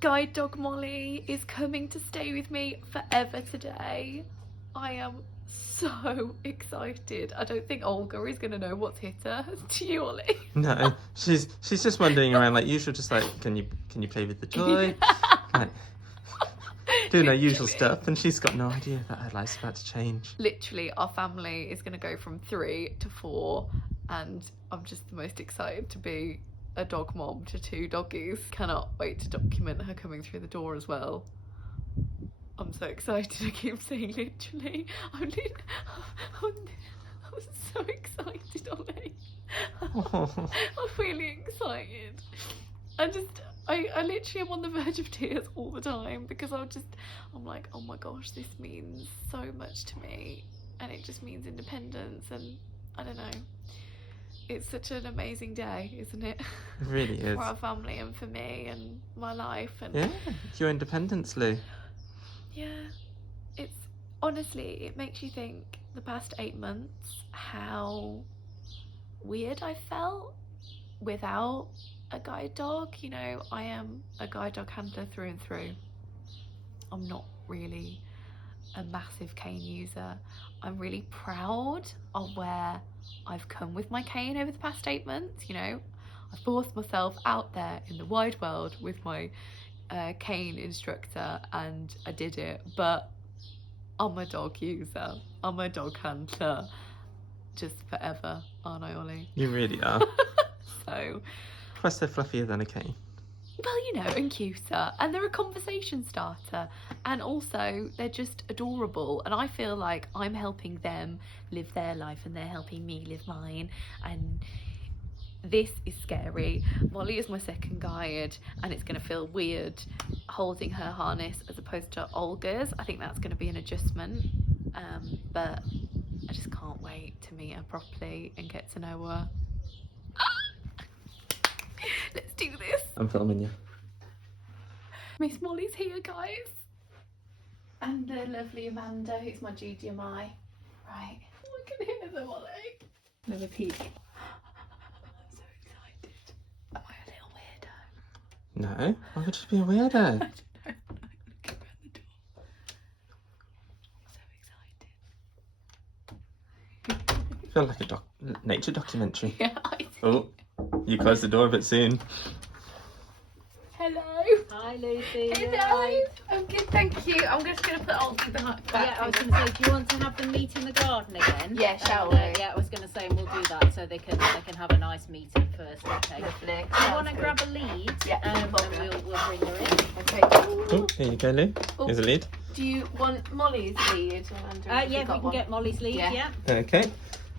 Guide dog Molly is coming to stay with me forever today. I am so excited. I don't think Olga is going to know what's hit her. Do you, Ollie? No, she's just wandering around like usual, just like, can you play with the toy? Like, doing her usual stuff, and she's got no idea that her life's about to change. Literally, our family is going to go from 3 to 4, and I'm just the most excited to be a dog mom to 2 doggies. Cannot wait to document her coming through the door as well. I'm so excited. I keep saying literally. I'm so excited, Ollie. I'm really excited. I literally am on the verge of tears all the time because I'm like, oh my gosh, this means so much to me, and it just means independence, and I don't know. It's such an amazing day, isn't it? It really is. For our family and for me and my life. And yeah, your independence, Lou. Yeah, it's honestly, it makes you think the past 8 months how weird I felt without a guide dog. You know, I am a guide dog handler through and through. I'm not really a massive cane user. I'm really proud of where I've come with my cane over the past 8 months. You know, I forced myself out there in the wide world with my cane instructor, and I did it. But I'm a dog user, I'm a dog handler, just forever, aren't I, Ollie? You really are. So, plus they're fluffier than a cane. well, you know, and cuter, and they're a conversation starter, and also they're just adorable, and I feel like I'm helping them live their life and they're helping me live mine. And this is scary. Molly is my second guide, and it's going to feel weird holding her harness as opposed to Olga's. I think that's going to be an adjustment, but I just can't wait to meet her properly and get to know her. Let's do this. I'm filming you. Miss Molly's here, guys. And the lovely Amanda, who's my GDMI. Right. Oh, I can hear them, Molly. Another peek. No, why would you be a weirdo? I don't know. I'm looking around the door. I'm so excited. I feel like a nature documentary. Yeah, I do. Oh, you close the door a bit soon. Hello. Hi Lucy. Hello. I'm good, thank you. I'm just going to put Olga back. Yeah, I was going to say, do you want to have them meet in the garden again? Yeah, shall And, we? yeah, I was going to say, we'll do that so they can have a nice meeting first. Okay. Lovely. Do you want to grab a lead? Yeah, and we'll bring her in. Okay. Oh, here you go, Lou. Here's a lead. Do you want Molly's lead? Yeah, we can get Molly's lead. Yeah. Okay,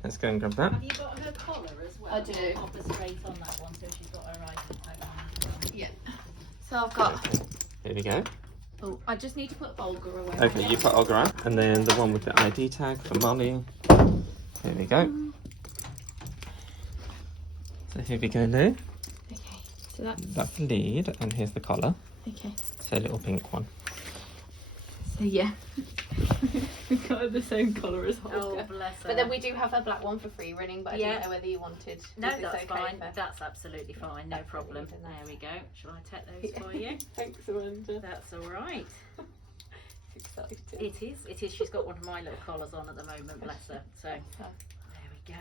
let's go and grab that. Have you got her collar as well? I do. I'll pop her straight on that one so she's got her eyes open. Yeah. So I've got. Here we go. Oh, I just need to put Olga away. Okay, you put Olga on, and then the one with the ID tag for Molly. Here we go. So here we go, Lou. Okay. So That's the lead, and here's the collar. okay. So a little pink one. So yeah, we've got the same colour as Olga. Oh, bless her. But then we do have a black one for free running, but I Yeah. didn't know whether you wanted. No, Is this that's okay fine. for- That's absolutely fine. No problem. There we go. Shall I take those for you? Thanks, Amanda. That's all right. It's exciting. It is. It is. She's got one of my little collars on at the moment, bless her. So there we go.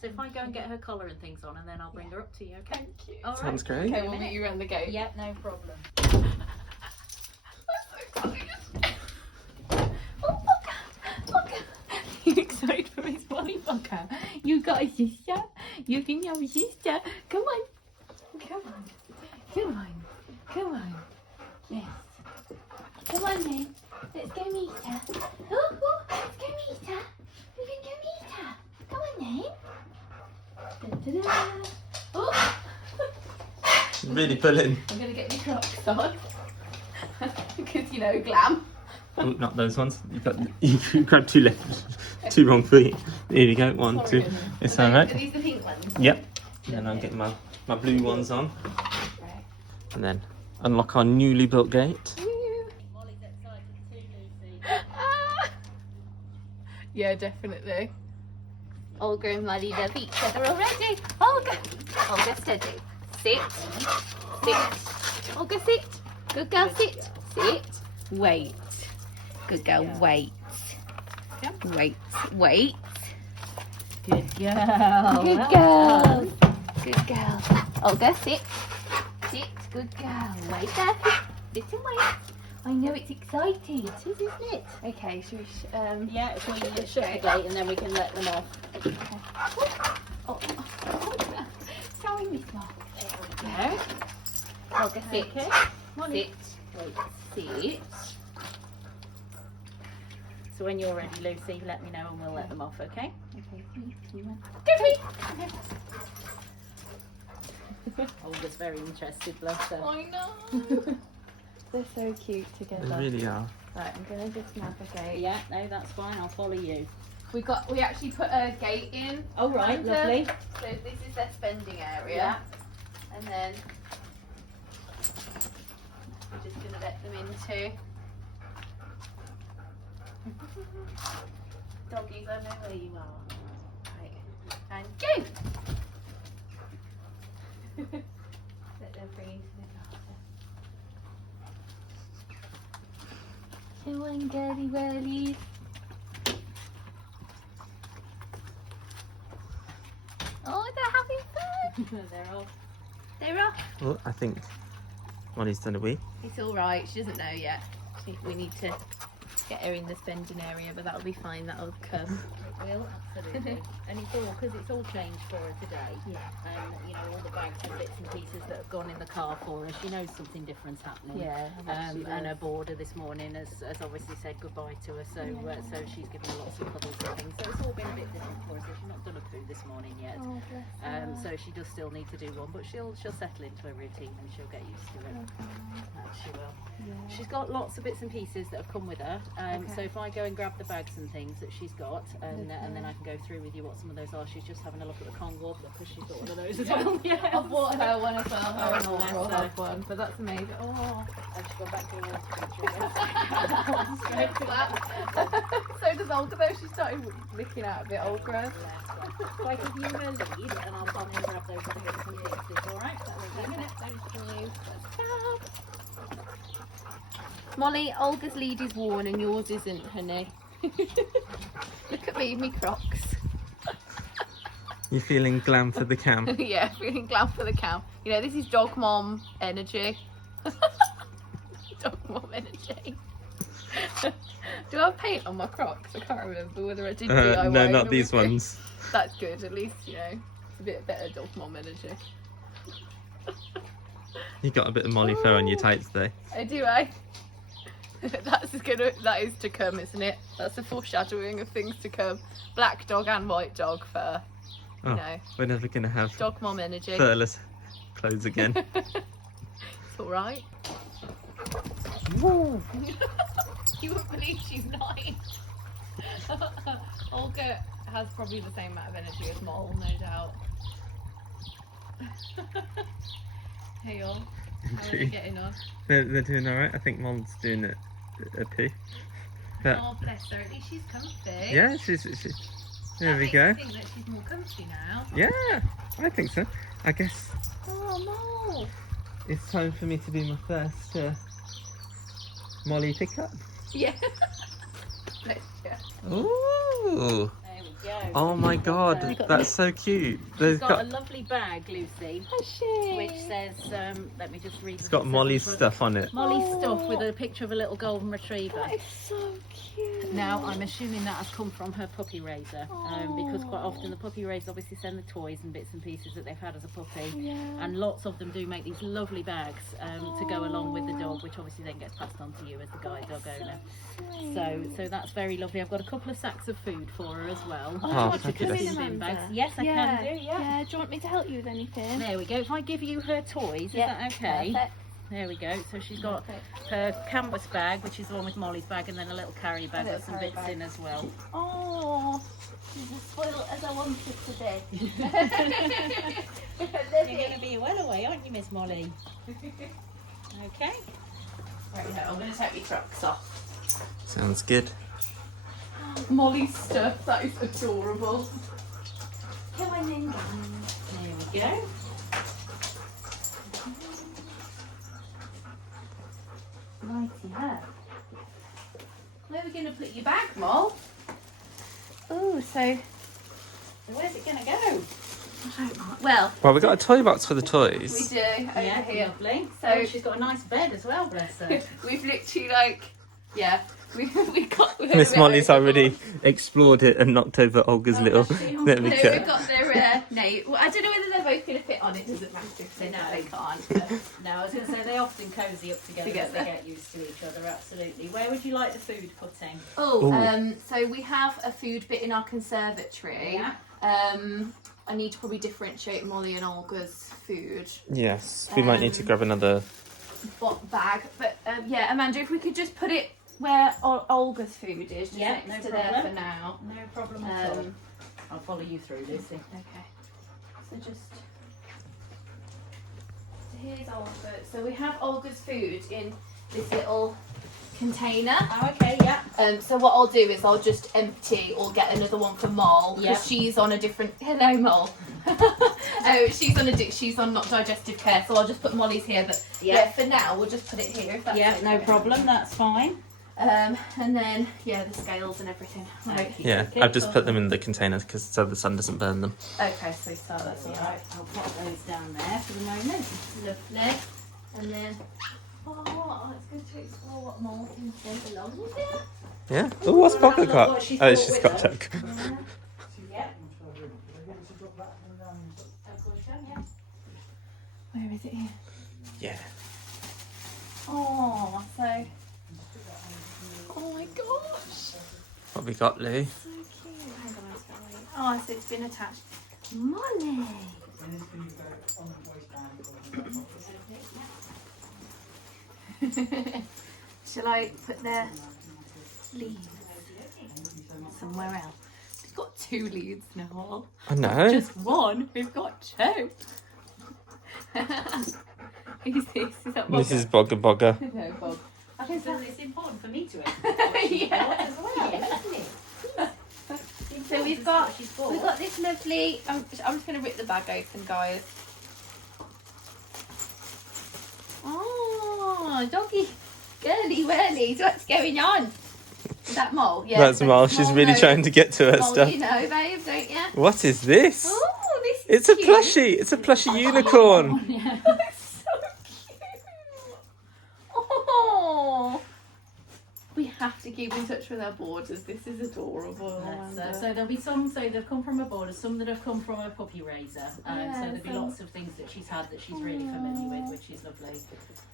So if I go and get her collar and things on, and then I'll bring her up to you. Okay. Thank you. All right. Sounds great. Okay, we'll meet you around the gate. Yeah, no problem. You excited for Miss Molly Bucker? You got a sister? You can have a sister? Come on. Come on. Come on. Come on. Yes. Come on then. Let's go meet her. Oh, let's go meet her. We can go meet her. Come on then. Da-da-da. Oh. She's really pulling. I'm going to get your Crocs on. Because, you know, glam. Oh, not those ones. You grabbed two left, two wrong feet. Here we go. One, Sorry, two. Emma. It's Are alright. these the pink ones? Yep. And then I'll get my blue ones on, Right. and then unlock our newly built gate. Molly's excited too, Lucy. Ah. Yeah, definitely. Olga and Molly love each other already. Olga, steady. Sit. Olga, sit. Good girl, sit. Sit. Wait. Good girl, wait. Wait. Wait. Good girl. Good Well girl. done. Good girl. Olga, sit. Sit. Good girl. Wait there. Sit and wait. I know it's exciting. It is, isn't it? Okay, should we? Yeah, if we shut the gate and then we can let them off. Oh, sorry, Miss Mark. There we go. Olga, sit. Okay. Molly. Sit. Wait. Sit. So when you're ready, Lucy, let me know and we'll let them off, okay? Okay. Olga's very interested, bless her. I know. They're so cute together. They really are. Right, I'm gonna just navigate. Yeah, no, that's fine. I'll follow you. We actually put a gate in. Oh, right, behind them. lovely. So this is their spending area. Yeah. And then we're just gonna let them in too. Doggies, I know where you are. Right. And go! Let them bring you to the garden. Come on, girly whirlies. Oh, they're having fun. They're off. They're off. Well, I think Molly's done a wee. It's all right. She doesn't know yet. We need to get her in the spending area, but that'll be fine. That'll come. It will, absolutely. And it's all, because it's all changed for her today. Yeah. And, you know, all the bags and bits and pieces that have gone in the car for her. She knows something different's happening. Yeah. And her boarder this morning has obviously said goodbye to her, so so she's given her lots of cuddles and things. So it's all been a bit different for her. So she's not done a poo this morning yet. Oh, bless her. So she does still need to do one, but she'll settle into her routine and she'll get used to it. She will. Yeah. She's got lots of bits and pieces that have come with her. So if I go and grab the bags and things that she's got, and then I can go through with you what some of those are. She's just having a look at the Congo because she's got one of those as well. Yeah. I bought her one as well. Her and Oh, Laura bless her. have one, but that's amazing. Oh. And she's gone back to her So does Olga though. She started licking out a bit, Olga. So I give you her lead and I'll pop and grab those other bits and pieces, alright? That will be a minute. Thank you. Molly, Olga's lead is worn and yours isn't, honey. Look at me, me Crocs. You feeling glam for the cam? Yeah, feeling glad for the cam. You know, this is dog mom energy. Dog mom energy. Do I have paint on my Crocs? I can't remember whether I did DIY. No, not or these was it- ones. That's good, at least, you know, it's a bit better dog mom energy. You got a bit of Molly fur on your tights though. I do, that is to come, isn't it? That's a foreshadowing of things to come. Black dog and white dog fur. You Oh, know, we're never gonna have dog mom energy. furless clothes again. It's alright. You wouldn't believe she's 9. Olga has probably the same amount of energy as Mole, no doubt. Hey y'all, how are you getting on? They're doing all right. I think Mom's doing a poo. But Oh bless her, at least she's comfy. yeah, she's there That we makes go. me think that she's more comfy now. Yeah, I think so. I guess Oh Mole! it's time for me to do my first Molly pickup. Yeah. Bless you. Ooh. There we go. Oh my God, that's so cute. They've She's got a lovely bag, Lucy, Has she? which says, let me just read. It's got Molly's stuff on it. Molly's stuff with a picture of a little golden retriever. That is so cute. Now, I'm assuming that has come from her puppy raiser, because quite often the puppy raisers obviously send the toys and bits and pieces that they've had as a puppy, Yeah. and lots of them do make these lovely bags to go along with the dog, which obviously then gets passed on to you as the guide dog owner. So that's very lovely. I've got a couple of sacks of food for her as well. Oh, which are just fabulous. in bin bags. Yes, I can do. Yeah. Do you want me to help you with anything? There we go. If I give you her toys, is that okay? Perfect. There we go. So she's got her canvas bag, which is the one with Molly's bag, and then a little carry bag with some bits in as well. Oh, she's as spoiled as I wanted to be. You're going to be well away, aren't you, Miss Molly? Okay. Right, no, I'm going to take my Crocs off. Sounds good. Molly's stuff, that is adorable. Come on then, There we go. Righty-ho. Where are we going to put your bag, Mol? Oh, so where's it going to go? Well, Well, we got a toy box for the we toys. do over Yeah, here. lovely. So Oh, she's got a nice bed as well, bless her. we've literally we got Miss Molly's already explored it and knocked over Olga's little bless you. little We've kit. got their name. Well, I don't know whether they're both going to fit on. It doesn't matter if they can't. But No, I was going to say they often cosy up together as they Together. get used to each other, absolutely. Where would you like the food putting? Ooh. So we have a food bit in our conservatory. Yeah. I need to probably differentiate Molly and Olga's food Yes, we might need to grab another. bag. But yeah, Amanda, if we could just put it where Olga's food is, just Yeah, next no to there problem. for now. No problem at all. I'll follow you through, Lucy. Okay. So just. So here's Olga. So we have Olga's food in this little container. Oh, okay, yeah. So what I'll do is I'll just empty or get another one for Mol because Yeah. she's on a different. Hello, Mol. She's on not digestive care, so I'll just put Molly's here. But yeah, for now we'll just put it here. If that's Yeah, no okay. problem, that's fine. And then yeah, the scales and everything. Right. Yeah, Okay, I've just cool. put them in the container because so the sun doesn't burn them. Okay, so that's all Yeah, right. I'll pop those down there for the moment. Lovely. And then. Oh, it's good to explore what Mol can send along with it. Yeah. Oh, what's We'll have a Bogger look got? what she's Oh, brought she's with got her. Tuck. Yeah. Where is it here? Yeah. Oh, so. Oh my gosh. What we got, Lou? So cute. Hang on, oh, so it's been attached. Molly. Shall I put the leads somewhere else? We've got 2 leads now. I know. Just one. We've got 2. Who's this? Is that This Bogger? is Bogger. No, Bob. I think So that's it's important for me to yeah. as well, isn't it? So we've got this lovely. I'm just going to rip the bag open, guys. Oh, doggy, girly whirly. What's going on? Is that Mole? Yeah. That's so Mol. She's really knows. trying to get to her Mole, stuff. you know, babe, don't you? What is this? Oh, this is It's a cute. plushie. It's a plushie unicorn. Yeah. That's so cute. Oh. We have to keep in touch with our boarders. This is adorable. So there'll be some, so they've come from a border, some that have come from a puppy raiser. So there'll be some- lots of things that she's had that she's really familiar with, which is lovely.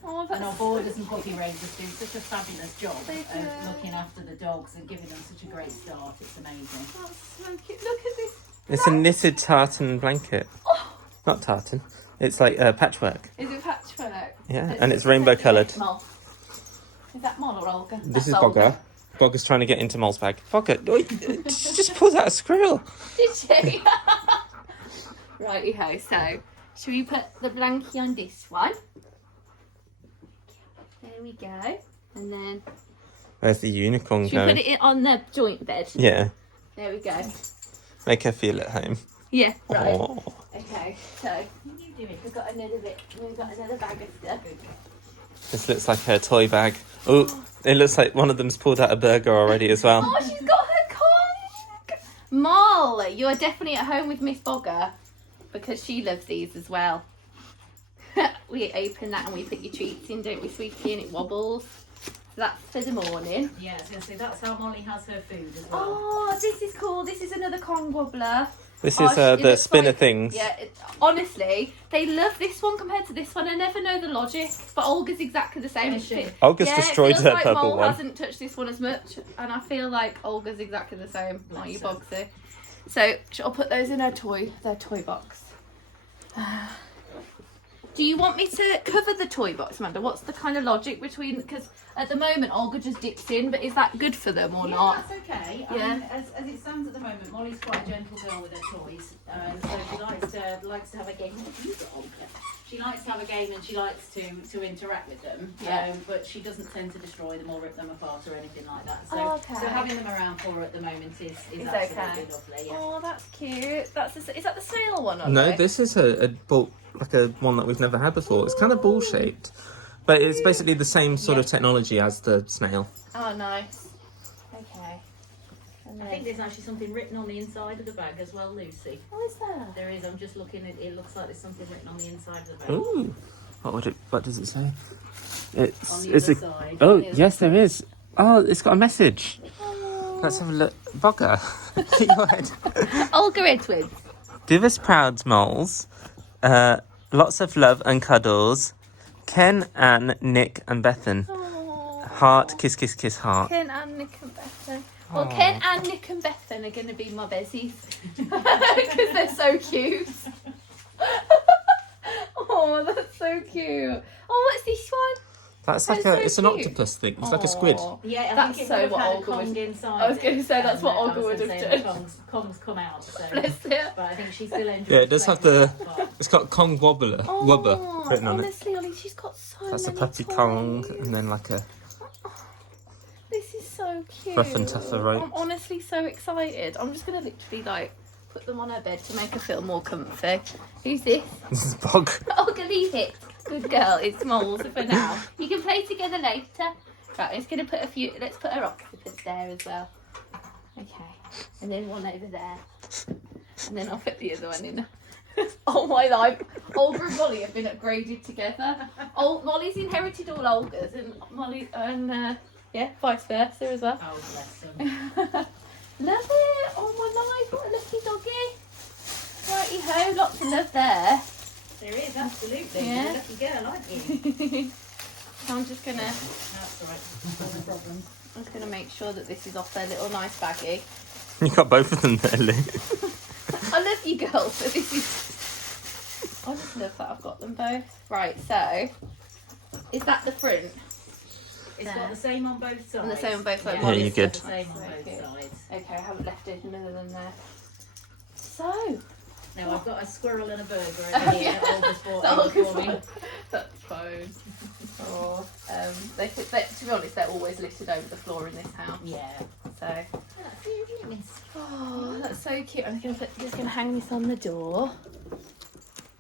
Oh, And our that's boarders and puppy raisers do such a fabulous job They do. of looking after the dogs and giving them such a great start. It's amazing. so cute. Look at this. It's a knitted tartan blanket. Oh, Not tartan. It's like patchwork. is it patchwork? Yeah, and it's rainbow coloured. Mol. Is that Mol or Olga? This That's is Olga. Bogger. Bogger's trying to get into Mol's bag. Bogger, oi, she just pulls out a squirrel. Did she? Righty ho. So, should we put the blankie on this one? There we go. And then Where's the unicorn should we going? put it on the joint bed? Yeah, There we go. make her feel at home. Yeah. Right. Oh. Okay. So we've got another bit. We've got another bag of stuff. This looks like her toy bag. Oh, it looks like one of them's pulled out a burger already as well. Oh, she's got her Kong! Mol, you are definitely at home with Miss Bogger because she loves these as well. We open that and we put your treats in, don't we, sweetie? And it wobbles. So that's for the morning. Yeah, I was going to say that's how Molly has her food as well. Oh, this is cool. This is another Kong wobbler. This Oh, is it the looks spinner like- things. Yeah, honestly, they love this one compared to this one. I never know the logic, but Olga's exactly the same. Is she? Olga's Yeah, destroyed it feels her like purple Mole one. hasn't touched this one as much, and I feel like Olga's exactly the same. Bless Aren't you, her. Bogsy? So I'll put those in their toy box. Do you want me to cover the toy box, Amanda? What's the kind of logic between? Because at the moment Olga just dips in, but is that good for them or Yeah, not? that's okay. Yeah. As it stands at the moment, Molly's quite a gentle girl with her toys. So she likes to have a game. What have you got, Olga? She likes to have a game and she likes to interact with them. Yeah. But she doesn't tend to destroy them or rip them apart or anything like that. So, Oh, okay. so having them around for her at the moment is It's absolutely okay. lovely. Yeah. Oh, that's cute. Is that the snail one? No, this is a ball, like a one that we've never had before. It's kind of ball shaped. But it's basically the same sort of technology as the snail. Oh, nice. Okay. And I then, think there's actually something written on the inside of the bag as well, Lucy. what is that? There is. I'm just looking at it. It looks like there's something written on the inside of the bag. Ooh. What does it say? On It's the other side. Oh, yes, there is. Oh, it's got a message. Let's have a look. Bogger. Go ahead. Olga Edwards. Give us proud moles. Lots of love and cuddles. Ken, Anne, Nick, and Bethan. Heart, kiss, kiss, kiss, heart. Ken and Nick and Bethan. Well, Ken and Nick and Bethan are going to be my bezies. Because they're so cute. Oh, that's so cute. Oh, what's this one? That's That's like so it's an cute. octopus thing. It's like a squid. Aw. Yeah, I That's think it so would have what had Olga a Kong would- inside. I was going to say that's what I was Olga would gonna have say done. the Kong's come out. So. Bless her. But I think she still enjoys. Yeah, it does have playing the. with that part. It's got Kong Wobbler written on it. Honestly, Ollie, she's got so That's a many puppy toys. Kong, and then like a. This is so cute. Rough and tougher rope. I'm honestly so excited. I'm just going to literally like put them on her bed to make her feel more comfy. Who's this? This is Bog. Olga, leave it. Good girl. It's Moles for now. You can play together later. Right, I'm just going to put let's put her octopus there as well. Okay. And then one over there. And then I'll put the other one in. Oh my life. Olga and Molly have been upgraded together. Molly's inherited all Olga's and Molly and yeah, vice versa as well. Oh, bless them. Love it. Oh my life, what a lucky doggy. Righty ho, lots of love there. There is, absolutely. Yeah. You're a lucky girl, aren't you? I'm just gonna That's all right. No problem. I'm just gonna make sure that this is off their little nice baggie. You got both of them there, Lou. I love you girls, but this is I just love that I've got them both. Right, so is that the front? It's There. got the same on both sides. And the same on both sides. Yeah, you're it's got good. the same on That's both very good. sides. Okay, I haven't left anything other than there. So Now I've got a squirrel and a burger over here. yeah. Olga's bought That over Olga's for me. fine. That's fine. Oh, they, to be honest, they're always littered over the floor in this house. Yeah. So, That's it, isn't it, miss? oh, that's so cute. I'm just gonna hang this on the door.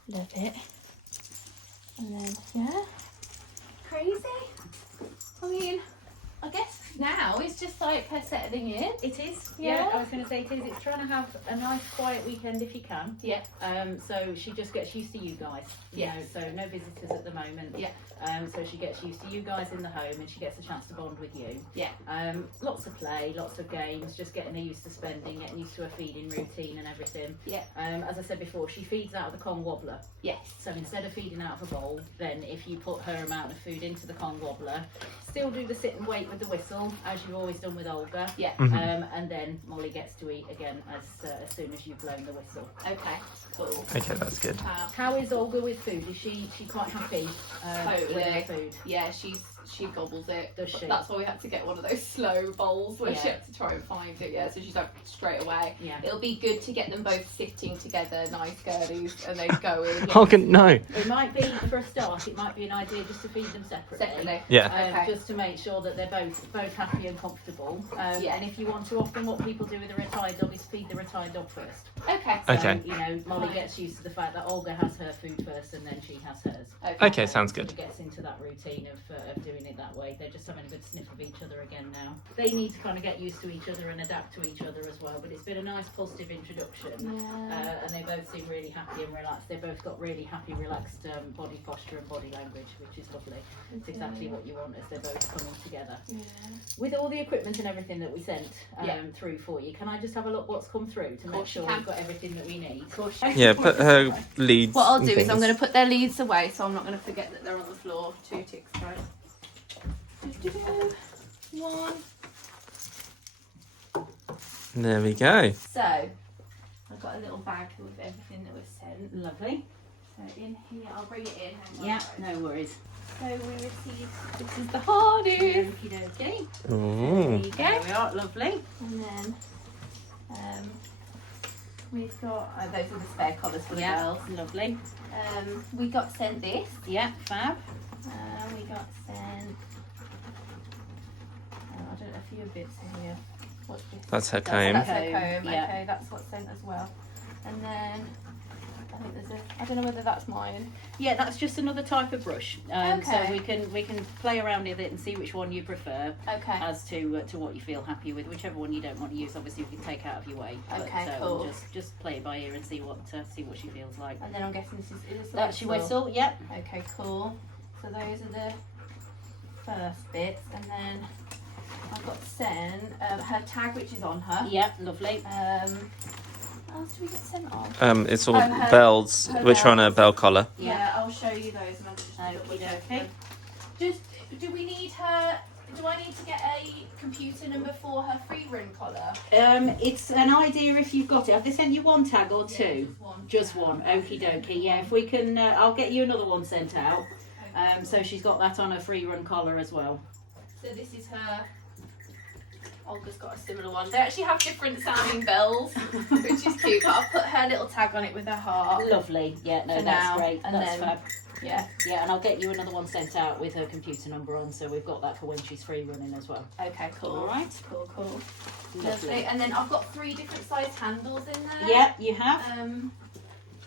Love it. And then, yeah, crazy. I mean, I guess now it's just like her settling in. It is. Yeah. I was going to say it is. It's trying to have a nice quiet weekend if you can. Yeah. So she just gets used to you guys. You Yes. know, so no visitors at the moment. Yeah. So she gets used to you guys in the home, and she gets a chance to bond with you. Yeah. Lots of play, lots of games, just getting her used to spending, getting used to her feeding routine and everything. Yeah. As I said before, she feeds out of the Kong wobbler. Yes. So instead of feeding out of a bowl, then if you put her amount of food into the Kong wobbler, still do the sit and wait with the whistle as you've always done with Olga. Yeah. And then Molly gets to eat again as soon as you've blown the whistle. Okay. Cool. Okay, that's good. How is Olga with food? Is she quite happy Totally. with her food? Yeah, she gobbles it. Does she? That's why we had to get one of those slow bowls where she Yeah. had to try and find it. Yeah, so she's like straight away. Yeah. It'll be good to get them both sitting together, nice girlies, and then going. Olga, no. It might be, for a start, it might be an idea just to feed them separately. Separately. Yeah. Okay. Just to make sure that they're both happy and comfortable. Yeah. And if you want to, often what people do with a retired dog is feed the retired dog first. Okay. So, Okay. you know, Molly gets used to the fact that Olga has her food first and then she has hers. Okay, sounds good. She gets into that routine of doing it that way. They're just having a good sniff of each other again now. They need to kind of get used to each other and adapt to each other as well. But it's been a nice positive introduction. Yeah. And they both seem really happy and relaxed. They both got really happy, relaxed body posture and body language, which is lovely. It's exactly what you want as they're both coming together. Yeah. With all the equipment and everything that we sent Yeah. through for you, can I just have a look what's come through to make course you sure can. we've got everything that we need? Of course. Yeah, put her leads. What I'll and do is I'm things. going to put their leads away, so I'm not going to forget that they're on the floor. 2 ticks, right? One. There we go. So I've got a little bag with everything that was sent. Lovely. So in here, I'll bring it in. Hang on, Yeah, guys. no worries. So we received. This is the harness. Okie dokie. There Ooh. you go. There we are. Lovely. And then we've got those are the spare collars for the Yeah. girls. Lovely. We got sent this. Yeah, fab. We got sent. I don't know a few bits in here. What's this? That's her That's comb. her Comb, comb. yeah. Okay, that's what's sent as well. And then think there's a, I don't know whether that's mine. Yeah, that's just another type of brush. Okay. So we can play around with it and see which one you prefer. Okay. As to what you feel happy with. Whichever one you don't want to use, obviously we can take out of your way. Okay, but, cool. Just play it by ear and see what she feels like. And then I'm guessing this is That's your whistle. Yep. Okay, cool. So those are the first bits, and then I've got to send her tag, which is on her. Yep. Lovely. What else do we get sent off? It's all her- bells, her which are on a bells. bell collar. Yeah, I'll show you those. And I'll just double check Okay. them. Just, do we need her? Do I need to get a computer number for her free run collar? It's an idea if you've got it. Have they sent you one tag or two? Yeah, just one. Just one. Okie dokie. Yeah. If we can, I'll get you another one sent out. So she's got that on her free run collar as well. So this is her. Olga's got a similar one. They actually have different sounding bells, which is cute. But I'll put her little tag on it with her heart. Lovely. Yeah. No, For that's now, great. and That's then- fab. Yeah. Yeah, and I'll get you another one sent out with her computer number on, so we've got that for when she's free running as well. Okay, cool. All right. Cool. Lovely. Lovely. And then I've got 3 different size handles in there. Yeah, you have.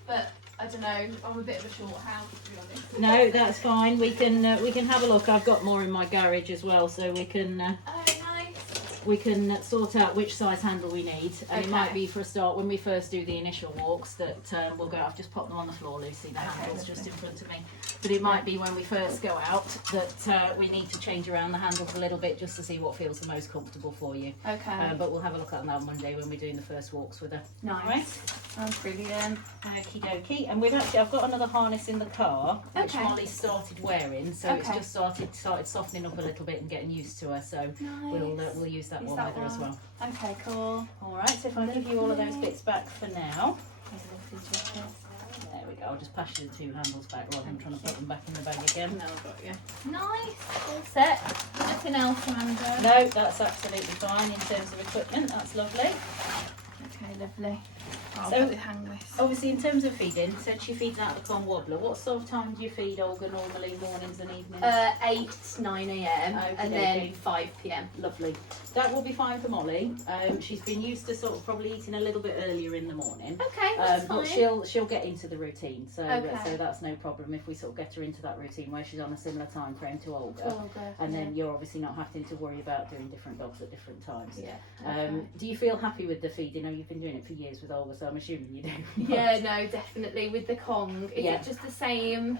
But I don't know. I'm a bit of a short house, to be honest. No, that's fine. We can have a look. I've got more in my garage as well, so we can Oh, nice. sort out which size handle we need. And it might Okay. be for a start when we first do the initial walks that we'll go. I've just popped them on the floor, Lucy. The Okay, handles just lovely. in front of me. But it might be when we first go out that we need to change around the handles a little bit just to see what feels the most comfortable for you. Okay. But we'll have a look at that on Monday when we're doing the first walks with her. Nice. Right. Sounds brilliant. Okie dokie. And I've got another harness in the car which Okay. Molly started wearing, so it's Okay. just started softening up a little bit and getting used to her. So Nice. we'll use that Use one that with her as one. well. Okay, cool. All right. So if I give you all of those Lovely. bits back for now, Lovely jacket. there we go. I'll just pass you the 2 handles back rather than trying to put them back in the bag again. No, I've got you. Nice. All set. Nothing else, Amanda? No, that's absolutely fine in terms of equipment. That's lovely. Okay, lovely. I'll So- probably hang this. Obviously, in terms of feeding, said she feeds out the con wobbler. What sort of time do you feed Olga normally, mornings and evenings? 8, 9 a.m. and then Okey-dokey. 5 p.m. Lovely. That will be fine for Molly. She's been used to sort of probably eating a little bit earlier in the morning. Okay, that's But fine. she'll get into the routine, so Okay. so that's no problem if we sort of get her into that routine where she's on a similar time frame to Olga. Olga, And then yeah. you're obviously not having to worry about doing different dogs at different times. Yeah. Okay. Do you feel happy with the feeding? I know you've been doing it for years with Olga, so I'm assuming you do. Yeah, no, definitely. With the Kong, is Yeah. it just the same?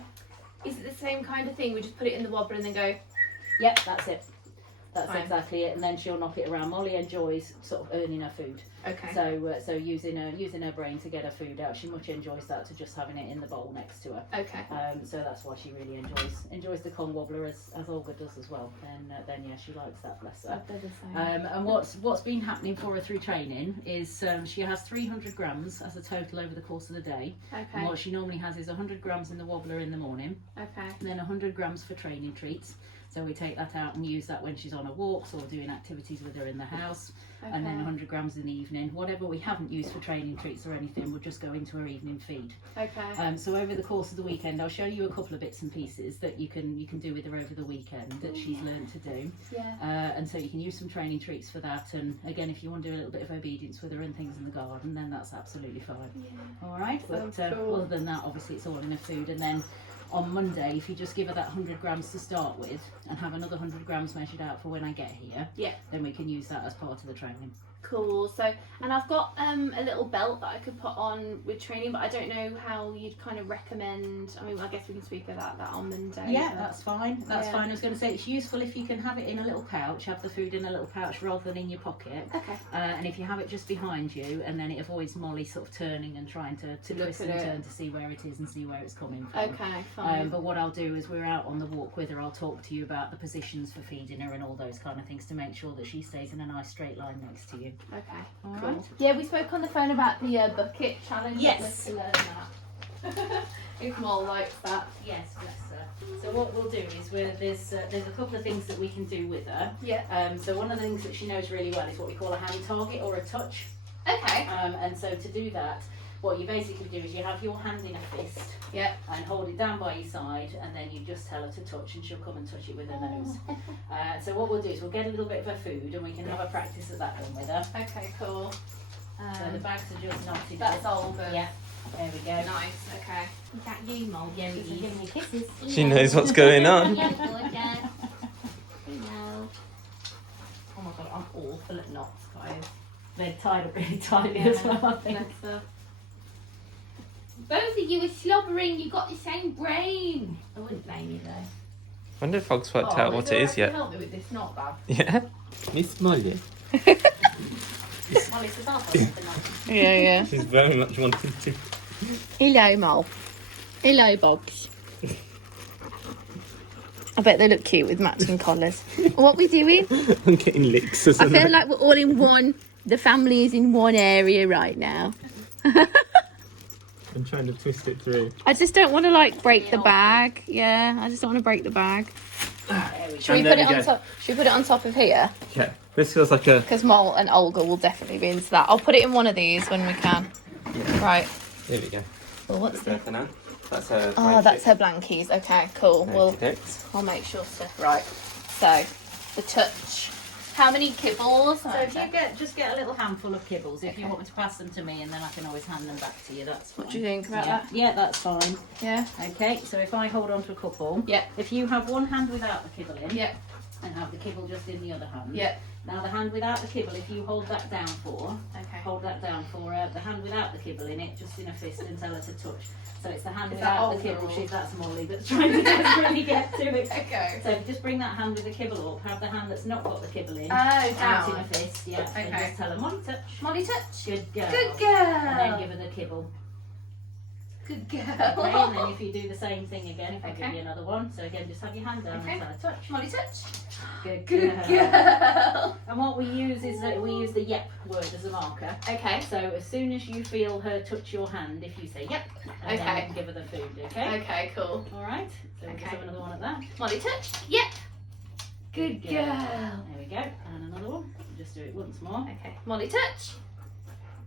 Is it the same kind of thing? We just put it in the wobbler and then go. Yep, that's it. That's Fine. exactly it. And then she'll knock it around. Molly enjoys sort of earning her food. Okay. So using her brain to get her food out, she much enjoys that to just having it in the bowl next to her. Okay. So that's why she really enjoys the Kong wobbler as Olga does as well. Then yeah, she likes that, bless her. They're the same. And what's been happening for her through training is she has 300 grams as a total over the course of the day. And Okay. what she normally has is 100 grams in the wobbler in the morning, Okay. and then 100 grams for training treats. So we take that out and use that when she's on her walks or doing activities with her in the house. And then Okay. 100 grams in the evening. Whatever we haven't used for training treats or anything will just go into her evening feed. Okay. So over the course of the weekend, I'll show you a couple of bits and pieces that you can do with her over the weekend that she's learned to do. Yeah. And so you can use some training treats for that. And again, if you want to do a little bit of obedience with her and things in the garden, then that's absolutely fine. Yeah. All right. But Sounds cool. other than that, obviously it's all in her food. And then on Monday, if you just give her that 100 grams to start with and have another 100 grams measured out for when I get here, Yeah. then we can use that as part of the training. Cool. So, and I've got a little belt that I could put on with training, but I don't know how you'd kind of recommend. I mean, I guess we can speak about that on Monday. Yeah, but- that's fine. That's Yeah. fine. I was going to say it's useful if you can have it in a little pouch, have the food in a little pouch rather than in your pocket. Okay. And if you have it just behind you, and then it avoids Molly sort of turning and trying to Look twist at and it. turn to see where it is and see where it's coming from. Okay. Fine. But what I'll do is we're out on the walk with her, I'll talk to you about the positions for feeding her and all those kind of things to make sure that she stays in a nice straight line next to you. Okay. All Cool. right. Yeah, we spoke on the phone about the bucket challenge. Yes. I'd love to learn that. If Mol likes that. Yes, bless her. So what we'll do is there's a couple of things that we can do with her. Yeah. So one of the things that she knows really well is what we call a hand target or a touch. Okay. And so to do that, what you basically do is you have your hand in a fist Yeah. and hold it down by your side, and then you just tell her to touch and she'll come and touch it with her nose. So what we'll do is we'll get a little bit of her food and we can have a practice at that done with her. Okay. Cool. So the bags are just knotted That's up. all good. Yeah. There we go. Nice, okay. Is that you, Mole? Yeah, he's giving you kisses. She knows what's going on. Hello. Oh my god, I'm awful at knots, guys. They're tied up really tightly as well, I think. Both of you are slobbering, you've got the same brain. I wouldn't blame you though. Wonder if Fog's worked out what it is yet. Help me with this knot, Bab. Yeah. Miss Molly. Molly says, I'll help with the knot. Yeah. She's very much wanting to. Hello, Mole. Hello, Bobs. I bet they look cute with matching collars. What we doing? I'm getting licks. I feel like we're all in one. The family is in one area right now. I'm trying to twist it through. I just don't want to like break the bag. Yeah, I just don't want to break the bag. Should we And put there it we on go. top? Should we put it on top of here? Yeah. This feels like a. Because Mole and Olga will definitely be into that. I'll put it in one of these when we can. Yeah. Right. Here we go. Well, what's Go for now. That's her. Oh, that's her blankies. Okay, cool. Well, Okey-dokes. I'll make sure to. Right. So, the touch. How many kibbles? So if you just get a little handful of kibbles, if you want me to pass them to me, and then I can always hand them back to you, that's fine. What do you think about Yeah, that? yeah, that's fine. Yeah. Okay, so if I hold on to a couple, Yeah. if you have one hand without the kibble in, Yeah. and have the kibble just in the other hand. Yeah. Now the hand without the kibble, if you hold that down for, Okay. hold that down for her. The hand without the kibble in it, just in a fist, and tell her to touch. So it's the hand Is that without the Olga kibble. or- That's Molly that's trying to desperately get to it. Okay. So if you just bring that hand with the kibble up, have the hand that's not got the kibble in, Oh, out in down. a fist, yeah. And Okay. just tell her, Molly touch. Molly touch. Good girl. Good And then girl. give her the kibble. Good Okay, and girl. then if you do the same thing again, if I give Okay. you another one. So again, just have your hand down Okay. and tell her touch. Molly touch. Good Good girl. girl. And what we use is that we use the yep word as a marker. Okay. So as soon as you feel her touch your hand, if you say yep, and then Okay. you can give her the food, okay? Okay, cool. All right. So we'll just Okay. have another one at that. Molly touch. Yep. Good girl. There we go. And another one. Just do it once more. Okay. Molly touch.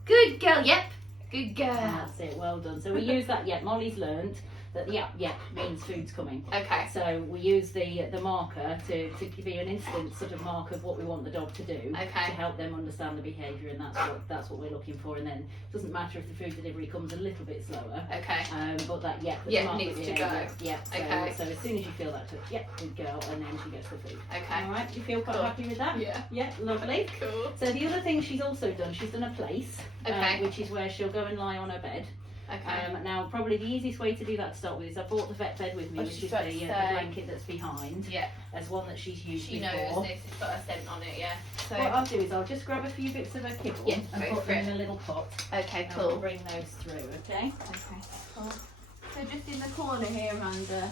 Good girl. Yep. Good girl. And that's it. Well done. So we use that yep. Molly's learned that yep means food's coming. Okay. So we use the marker to give you an instant sort of mark of what we want the dog to do Okay. to help them understand the behaviour, and that's what we're looking for. And then it doesn't matter if the food delivery comes a little bit slower, Okay. but that Yeah, mark needs the to behaviour. go. Yeah. So, Okay. so as soon as you feel that touch, yep, good girl, and then she gets the food. Okay. All right. Do you feel quite Cool. happy with that? Yeah. Yeah. Lovely. Cool. So the other thing she's also done, she's done a place, Okay. which is where she'll go and lie on her bed. Okay. Now, probably the easiest way to do that to start with is I brought the vet bed with me, Oh, which she's is got the to say- blanket that's behind, Yeah. as one that she's used She knows before. this. It's got a scent on it. Yeah. So. What I'll do is I'll just grab a few bits of her kibble Yeah, and go put for them it. in a little pot. Okay. And we'll Cool. bring those through, okay? Okay. Cool. So just in the corner here, Amanda.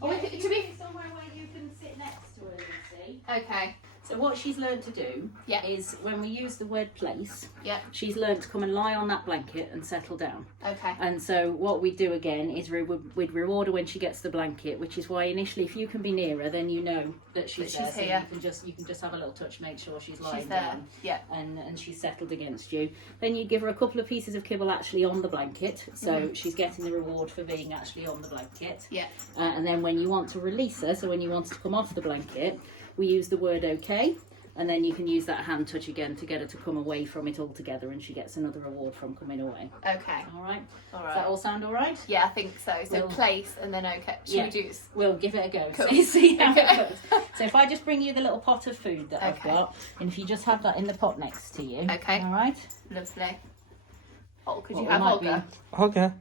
Oh, Yeah, we could, you need somewhere where you can sit next to her, Lucy. Okay. So what she's learned to do Yeah. is when we use the word place, Yeah. she's learned to come and lie on that blanket and settle down. Okay. And so what we do again is we'd reward her when she gets the blanket, which is why initially if you can be near her, then you know that she's That she's there. here. So you can just have a little touch, make sure she's lying She's there. down Yeah. and she's settled against you. Then you give her a couple of pieces of kibble actually on the blanket, so she's getting the reward for being actually on the blanket. Yeah. And then when you want to release her, so when you want her to come off the blanket, we use the word okay. And then you can use that hand touch again to get her to come away from it altogether, and she gets another reward from coming away. Okay. All right? All Does that all sound all right? Yeah, I think so. So We'll- place and then okay. Should Yeah. we do this? We'll give it a go. Cool. See how Okay. it goes. So if I just bring you the little pot of food that I've Okay. got, and if you just have that in the pot next to you. Okay. All right? Lovely. Oh, could What you we have might Olga? Olga,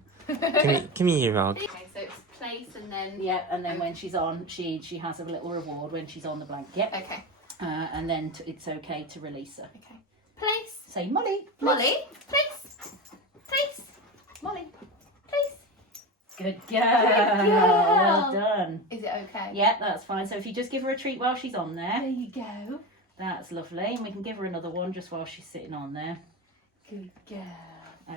give me your Olga. Okay, so it's place and then. Yeah, and then when she's on, she has a little reward when she's on the blanket. Okay. And then it's okay to release her. Okay. Place. Say, Molly. Molly. Place. Place. Molly. Place. Good girl. girl. Well done. Is it okay? Yeah, that's fine. So if you just give her a treat while she's on there, There you go. that's lovely. And we can give her another one just while she's sitting on there. Good girl.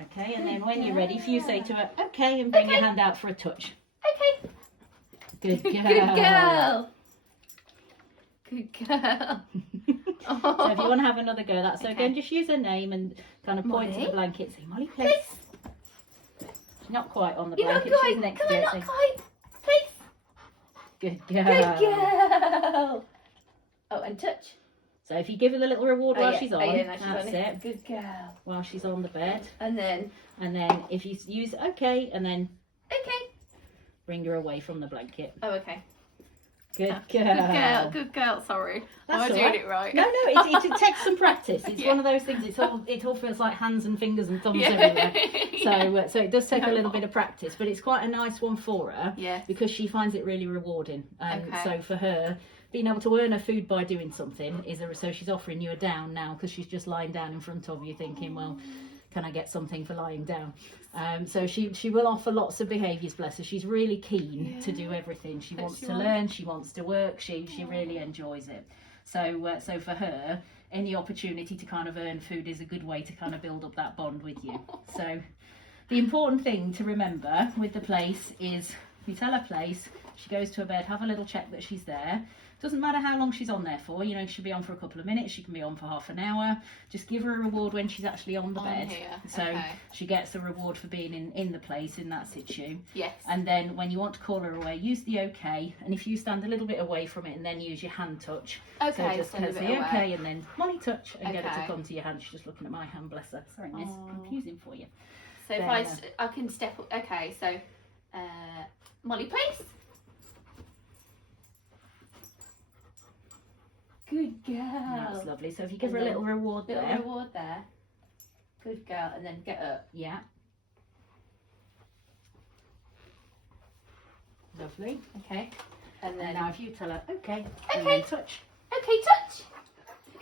Okay, and then when you're ready, if you say to her, okay, and bring your hand out for a touch. Okay. Good girl. Good girl. Good girl. So if you want to have another go, that's Okay. again, just use her name and kind of point to Molly. the blanket. Say, Molly, please. Place. She's not quite on the You're not blanket, she's quite. next Come to on, it. not Say, quite. Place. good girl. Good girl. Oh, and touch. So if you give her the little reward while she's on, now she's that's on it. Good girl. While she's on the bed. And then if you use okay, and then okay. bring her away from the blanket. Oh, okay. Good girl. Good girl. Good girl. Sorry. That's Am I all doing it right? No, it takes some practice. It's Yeah. one of those things. It all feels like hands and fingers and thumbs Yeah. everywhere. So it does take a No. little bit of practice, but it's quite a nice one for her. Yeah. Because she finds it really rewarding. Okay. So for her, being able to earn her food by doing something so she's offering you a down now because she's just lying down in front of you, thinking, well, can I get something for lying down? So she will offer lots of behaviours, bless her. She's really keen to do everything. She wants to learn, she wants to work, she really enjoys it. So for her, any opportunity to kind of earn food is a good way to kind of build up that bond with you. So the important thing to remember with the place is you tell her place, she goes to her bed, have a little check that she's there. Doesn't matter how long she's on there for, you know, she should be on for a couple of minutes, she can be on for half an hour. Just give her a reward when she's actually on the bed. Here. So Okay. she gets a reward for being in the place, in that situ. Yes. And then when you want to call her away, use the okay. And if you stand a little bit away from it and then use your hand touch. Okay, So just stand a say bit away. okay and then Molly touch and get it to Okay. come to your hand. She's just looking at my hand, bless her. Sorry, miss, Oh. confusing for you. So if I can step. Okay. So, Molly, please. Good girl. That's lovely. So if you give her a And little then reward Little there. reward there. Good girl, and then get up. Yeah. Lovely. Okay. And And then. now if you tell her okay, and Okay. then touch. Okay, touch.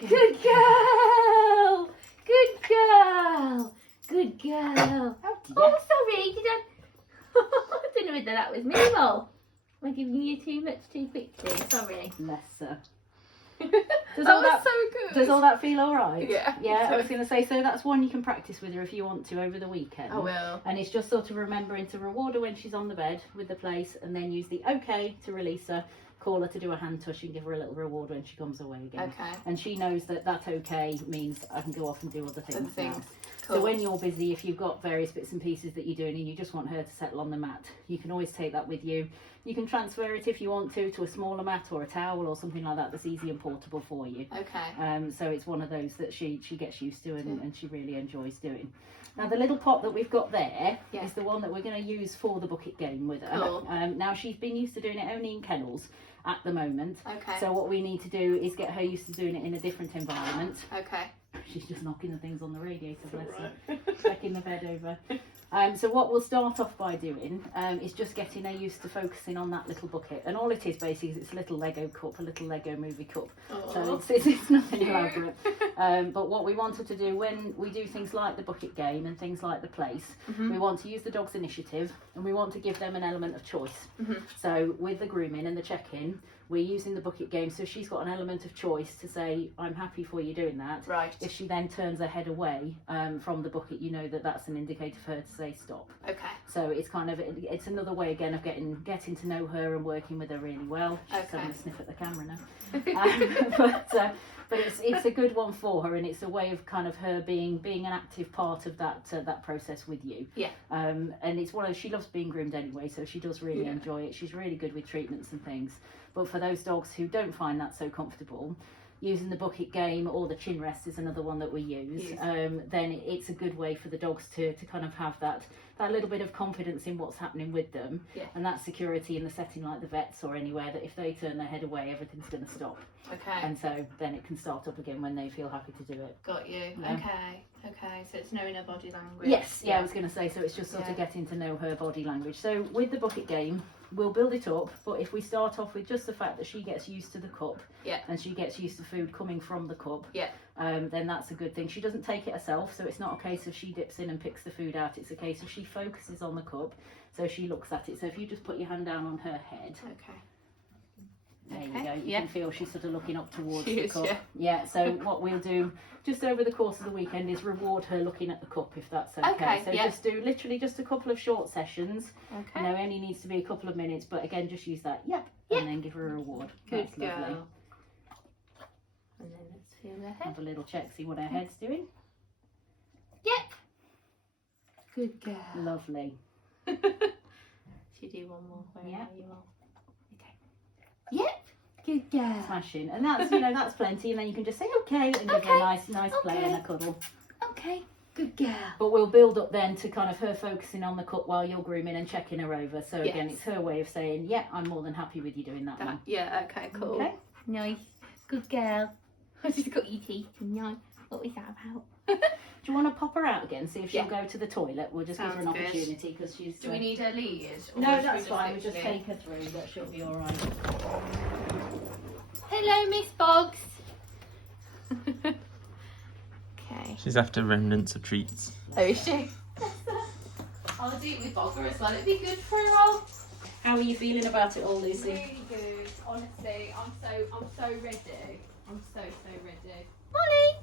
Good girl. Good girl. Good girl. Oh dear. Oh, sorry. Did I? I don't know whether that was me or am I giving you too much too quickly? Sorry. Bless her. That all was that- so good. Does all that feel all right? Yeah. Yeah, I was going to say, so that's one you can practice with her if you want to over the weekend. I will. And it's just sort of remembering to reward her when she's on the bed with the place and then use the okay to release her, call her to do a hand touch and give her a little reward when she comes away again. Okay. And she knows that that okay means I can go off and do other things Other things. now. Cool. So when you're busy, if you've got various bits and pieces that you're doing and you just want her to settle on the mat, you can always take that with you. You can transfer it if you want to a smaller mat or a towel or something like that that's easy and portable for you. Okay. So it's one of those that she gets used to and she really enjoys doing. Now the little pot that we've got there Yeah. is the one that we're going to use for the bucket game with her. Cool. Now she's been used to doing it only in kennels at the moment. Okay. So what we need to do is get her used to doing it in a different environment. Okay. She's just knocking the things on the radiator, bless her. Checking the bed over. So what we'll start off by doing is just getting her used to focusing on that little bucket. And all it is basically is it's a little Lego cup, a little Lego movie cup. So it's nothing elaborate. But what we want her to do when we do things like the bucket game and things like the place, we want to use the dog's initiative and we want to give them an element of choice. So with the grooming and the check-in, we're using the bucket game, so she's got an element of choice to say, I'm happy for you doing that. Right. If she then turns her head away from the bucket, you know that that's an indicator for her to say stop. Okay. So it's kind of, it's another way again of getting to know her and working with her really well. She's Okay. having a sniff at the camera now. But it's a good one for her, and it's a way of kind of her being an active part of that process with you. Yeah. And it's one of, she loves being groomed anyway, so she does really Yeah. enjoy it. She's really good with treatments and things. But for those dogs who don't find that so comfortable, using the bucket game or the chin rest is another one that we use. Yes. Then it's a good way for the dogs to kind of have that little bit of confidence in what's happening with them, Yeah. and that security in the setting like the vets or anywhere that if they turn their head away, everything's going to stop. Okay. And so then it can start up again when they feel happy to do it. Got you. Yeah. Okay. Okay. So it's knowing her body language. Yes, yeah, I was going to say, so it's just sort Yeah. of getting to know her body language. So with the bucket game, we'll build it up, but if we start off with just the fact that she gets used to the cup, Yeah. and she gets used to food coming from the cup, Yeah. then that's a good thing. She doesn't take it herself, so it's not a case of she dips in and picks the food out. It's a case of she focuses on the cup, so she looks at it. So if you just put your hand down on her head, Okay. there you Okay, go. You yeah. can feel she's sort of looking up towards She the is, cup. yeah. Yeah. So what we'll do just over the course of the weekend is reward her looking at the cup, if that's okay. Okay, So yeah. just do literally just a couple of short sessions. Okay. You know, only needs to be a couple of minutes, but again, just use that. Yep. Yep. And then give her a reward. Good That's lovely. girl. And then let's feel her head. Have a little check, see what her head's doing. Yep. Good girl. Lovely. Should do one more. Where Yeah. are you all? Okay. Yep. Good girl. Smashing. And that's, you know, that's plenty. And then you can just say okay and give her a nice play and a cuddle. Okay. Good girl. But we'll build up then to kind of her focusing on the cut while you're grooming and checking her over. So again, Yes. it's her way of saying, yeah, I'm more than happy with you doing that one. Yeah, okay, cool. Okay. Nice. Good girl. I just got your teeth. Nice. What was that about? Do you want to pop her out again? See if she'll Yeah. go to the toilet. We'll just give her an Sounds good. opportunity because she's. Do we need a lead? Or No, should that's we fine. We'll just literally- take her through. That she'll be all right. Hello, Miss Boggs. Okay. She's after remnants of treats. Oh, is she? I'll do it with Bogger as well. It'd be good for her all. How are you feeling about it all, Lucy? Really good. Honestly, I'm so ready. I'm so ready. Molly.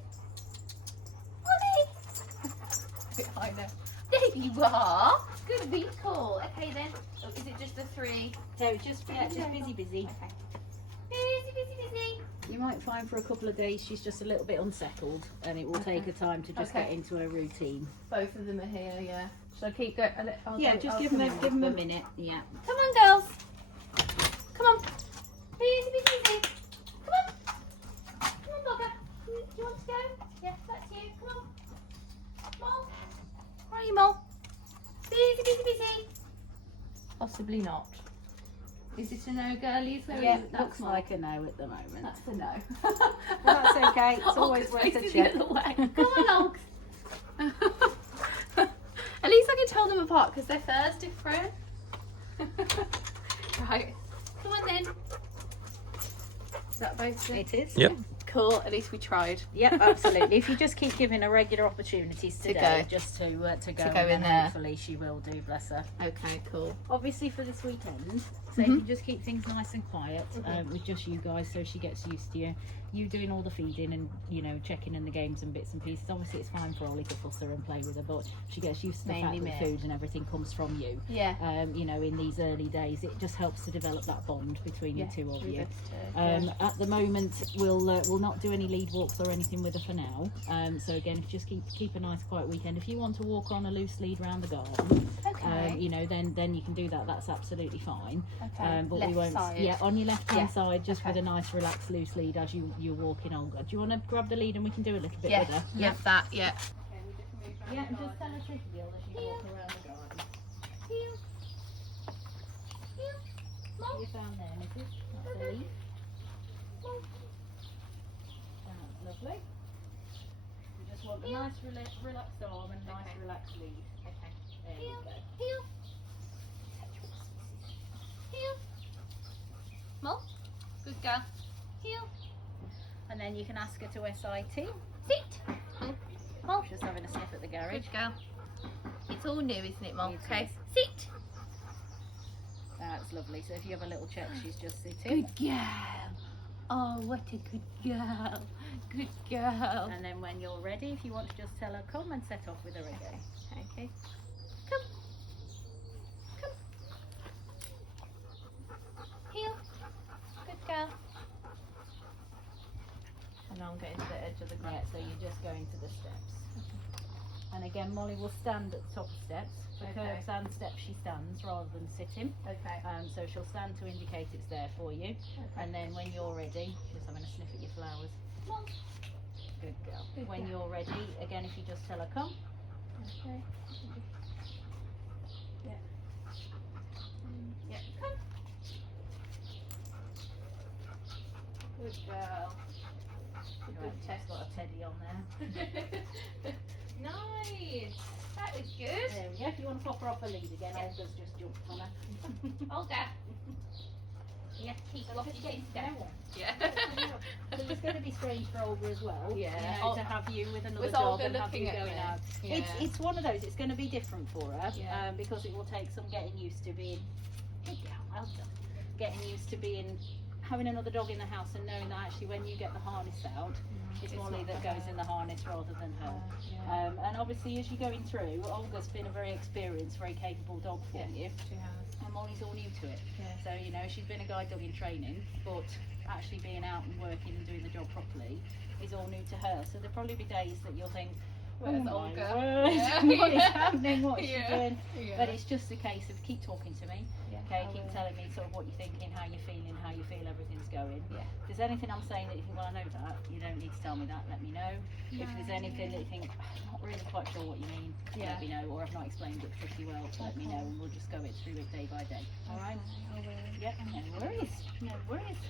Molly. I know. There you are. Good recall. Okay then. Oh, is it just the 3? No, just busy. Busy, busy, busy. You might find for a couple of days she's just a little bit unsettled, and it will take her time to just get into her routine. Both of them are here, yeah. Should I keep going? Just give them a minute. Yeah. Come on, girls. Come on. Busy, busy, busy. Come on. Come on, Bogger. Do you want to go? Yeah, that's you. Come on. Mole. Where are you, Mole? Busy, busy, busy. Possibly not. Is it a no, girlies? Where Yeah, are you? looks like a no at the moment. That's a no. Well, that's okay. It's always worth a facing check. the other way. Come on, Ogs. At least I can tell them apart because their fur's different. Right. Come on then. Is that both? It is. Yep. Cool. At least we tried. Yeah, absolutely. If you just keep giving her regular opportunities To today, go. just to go, go and in then there. hopefully she will do. Bless her. Okay. Cool. Obviously for this weekend, so if you just keep things nice and quiet with just you guys, so she gets used to you doing all the feeding and checking in the games and bits and pieces. Obviously it's fine for Ollie to fuss her and play with her, but she gets used to the fact Mainly that me. food and everything comes from you. Yeah. In these early days, it just helps to develop that bond between the two of you. Yeah. At the moment, we'll not do any lead walks or anything with her for now. So again, if you just keep a nice quiet weekend. If you want to walk her on a loose lead around the garden, Okay. then you can do that. That's absolutely fine. Okay. But Left we won't. side. Yeah, on your left hand Yeah. side, just with Okay. a nice relaxed loose lead as you're walking, Olga. Do you want to grab the lead and we can do a little bit Yes. with her? Love that. Yeah. Yeah, and just tell her trick deal as you walk around the garden. Heel. Heel. Mole. You found there, Mrs. That's a leaf. Mole. That's lovely. You just want a nice relaxed arm and a nice relaxed lead. Okay. There you Heel. go. Heel. Heel. Mole. Good girl. Heel. And then you can ask her to SIT. Sit. Mole. Just having a sniff at the garage. Good girl. It's all new, isn't it, Mole? It Okay. is. Sit. That's lovely. So if you have a little check, she's just sitting. Good girl. Oh, what a good girl. Good girl. And then when you're ready, if you want to just tell her come and set off with her again. Okay. Heel. Good girl. And I'm getting to the edge of the Yeah, so you're just going to the steps. And again, Molly will stand at the top of steps. For Okay. curbs and steps, she stands rather than sitting. Okay. So she'll stand to indicate it's there for you. And then when you're ready, just having a sniff at your flowers. Mole. Good girl. Good When girl. you're ready, again, if you just tell her come. Okay. Yeah. Yeah. Come. Good girl. Right, test. got a teddy on there. Nice. That was good. There we go. If you want to pop her off a lead again, Olga's just jumped on her. Olga. You have to keep her off your feet. Yeah. So it's going to be strange for Olga as well. Yeah. To have you with another With dog Olga and have you looking at going me. out. Yeah. It's one of those. It's going to be different for her Yeah. because it will take some getting used to being. Good girl, well done. Getting used to having another dog in the house and knowing that actually when you get the harness out, it's Molly not that for goes her. in the harness rather than her. Yeah. And obviously as you're going through, Olga's been a very experienced, very capable dog for you. She has. And Molly's all new to it. Yeah. So, she's been a guide dog in training, but actually being out and working and doing the job properly is all new to her. So there'll probably be days that you'll think, Where's my Olga? word. Yeah. What is happening? What's she doing? Yeah. But it's just a case of keep talking to me. Yeah, Okay, I keep will. telling me sort of what you're thinking, how you're feeling, how you feel everything's going. Yeah. If there's anything I'm saying that you think, well, I know that, you don't need to tell me that, let me know. If there's anything that you think, I'm not really quite sure what you mean, let me know, or I've not explained it pretty well, let me know, and we'll just go it through it day by day. Alright? I will. Yeah, no worries, no worries.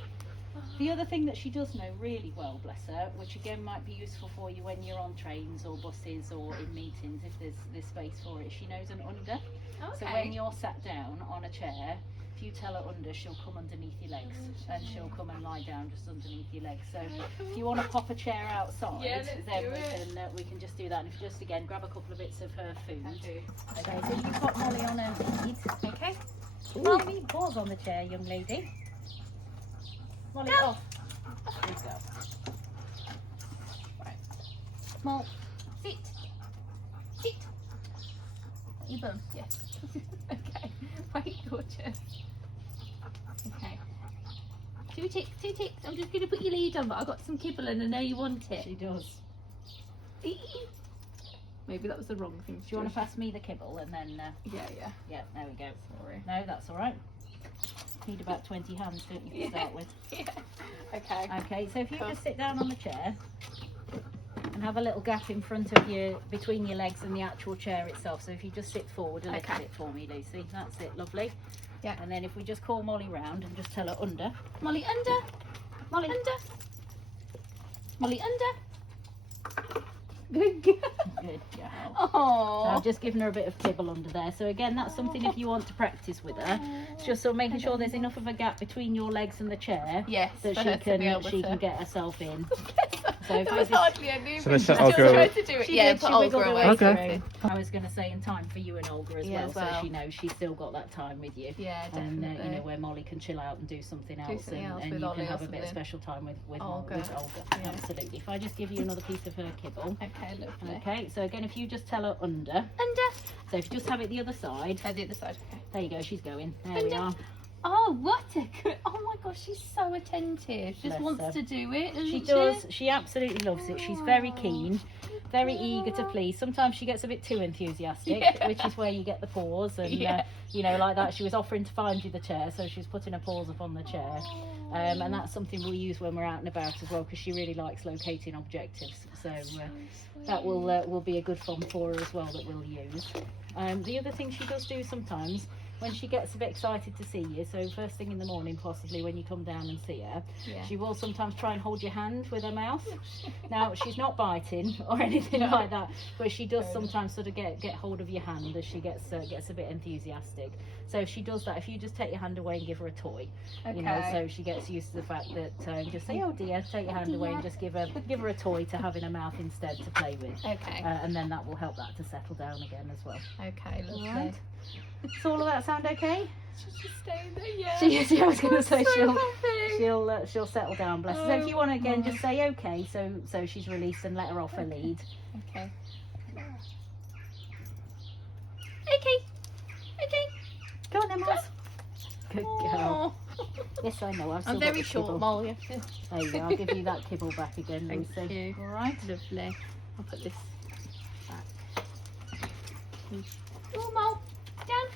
The other thing that she does know really well, bless her, which again might be useful for you when you're on trains or buses or in meetings, if there's space for it, she knows an under. Okay. So when you're sat down on a chair, if you tell her under, she'll come underneath your legs, and she'll come and lie down just underneath your legs. So if you want to pop a chair outside, Yeah, let's then do we can just do that. And if you just again grab a couple of bits of her food. Okay, so you've got Molly on her feet. Okay. Molly, pause on the chair, young lady. Molly, off. There you go. Right. Mol, Sit. Sit. Your bum. Yes. Okay. Right, gorgeous. Okay. 2 ticks, 2 ticks. I'm just going to put your lead on, but I've got some kibble and I know you want it. she does. Maybe that was the wrong thing. Do you want to pass me the kibble and then? Yeah, yeah. Yeah, there we go. Sorry. No, that's all right. Need about 20 hands, don't you, to start with? Yeah. Okay. Okay, so if you Cool. just sit down on the chair and have a little gap in front of you, between your legs and the actual chair itself. So if you just sit forward a little Okay. bit for me, Lucy. That's it, lovely. Yeah. And then if we just call Molly round and just tell her under. Molly under. Molly. Under. Molly under. Good girl. Good job. So Oh. I've just given her a bit of kibble under there. So again, that's something if you want to practice with her. It's just sort of making sure there's enough of a gap between your legs and the chair. Yes. So for she her to be able can to- get herself in. So if There I was just- hardly any So they set movement. Olga I away. just tried to do it. She Yeah, did, put she Olga wiggled her away. way Okay. through. I was going to say in time for you and Olga as Yeah, well, as well. so she knows she's still got that time with you. Yeah, And definitely. you know where Molly can chill out and do something else, something else and with you Ollie can or have a bit of something. special time with Olga. Olga. Yeah. Absolutely. If I just give you another piece of her kibble. Okay, lovely. Okay, so again, if you just tell her under. Under. So if you just have it the other side. The other side. Okay. There you go, she's going. There we are. Oh, what a good. Oh my gosh, she's so attentive. Just Bless wants her. to do it. Doesn't She does. She absolutely loves it. She's very keen, very eager to please. Sometimes she gets a bit too enthusiastic, Yeah. which is where you get the pause. And Yeah. you know, like that, she was offering to find you the chair, so she's putting a pause up on the chair. And that's something we'll use when we're out and about as well, because she really likes locating objectives. So that will be a good fun for her as well that we'll use. The other thing she does do sometimes, when she gets a bit excited to see you, so first thing in the morning possibly when you come down and see her, Yeah. she will sometimes try and hold your hand with her mouth. Now she's not biting or anything like that, but she does sometimes sort of get hold of your hand as she gets a bit enthusiastic. So if she does that, if you just take your hand away and give her a toy, you know, Okay. so she gets used to the fact that just say, oh dear, take your hand away and just give her a toy to have in her mouth instead to play with. Okay. And then that will help that to settle down again as well. Okay, lovely. Alright. Does all of that sound okay? She's just staying there, yeah. She I was going to say so happy. she'll settle down, bless her. So if you want to again just say okay, so she's released and let her off her lead. Okay. Okay. Okay. Go on then, Mars. Good girl. Oh. Yes, I know. I've still I'm got very the short, kibble. Mol. Yeah. There you go. I'll give you that kibble back again, Thank Lucy. you. All right. Lovely. I'll put this back. Oh, Mol. Down.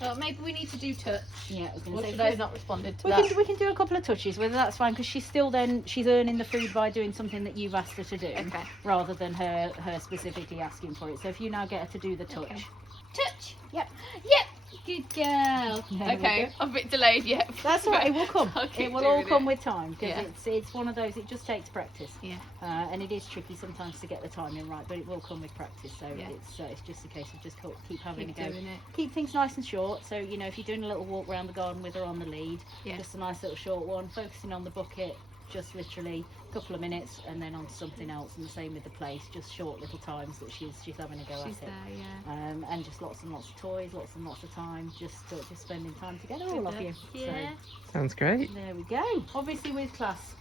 Well, maybe we need to do touch. Yeah, I was going Well, to say. they've not responded to We that. can do a couple of touches, whether that's fine, because she's earning the food by doing something that you've asked her to do, Okay. rather than her specifically asking for it. So if you now get her to do the touch. Okay. Touch. Yep. Yep. Good girl. There we Okay, go. I'm a bit delayed yet. That's all right. It will come. I'll keep It will all doing come it. with time, because Yeah. it's one of those. It just takes practice. Yeah. And it is tricky sometimes to get the timing right, but it will come with practice. So Yeah. it's just a case of just keep having Keep a go. doing it. Keep things nice and short. So you know, if you're doing a little walk around the garden with her on the lead, Yeah. just a nice little short one, focusing on the bucket, just literally a couple of minutes, and then on to something else. And the same with the place, just short little times that she's having a go She's at it. there, yeah. And just lots and lots of toys, lots and lots of time, just spending time together, all of you. Yeah. Sounds great. So there we go. Obviously with class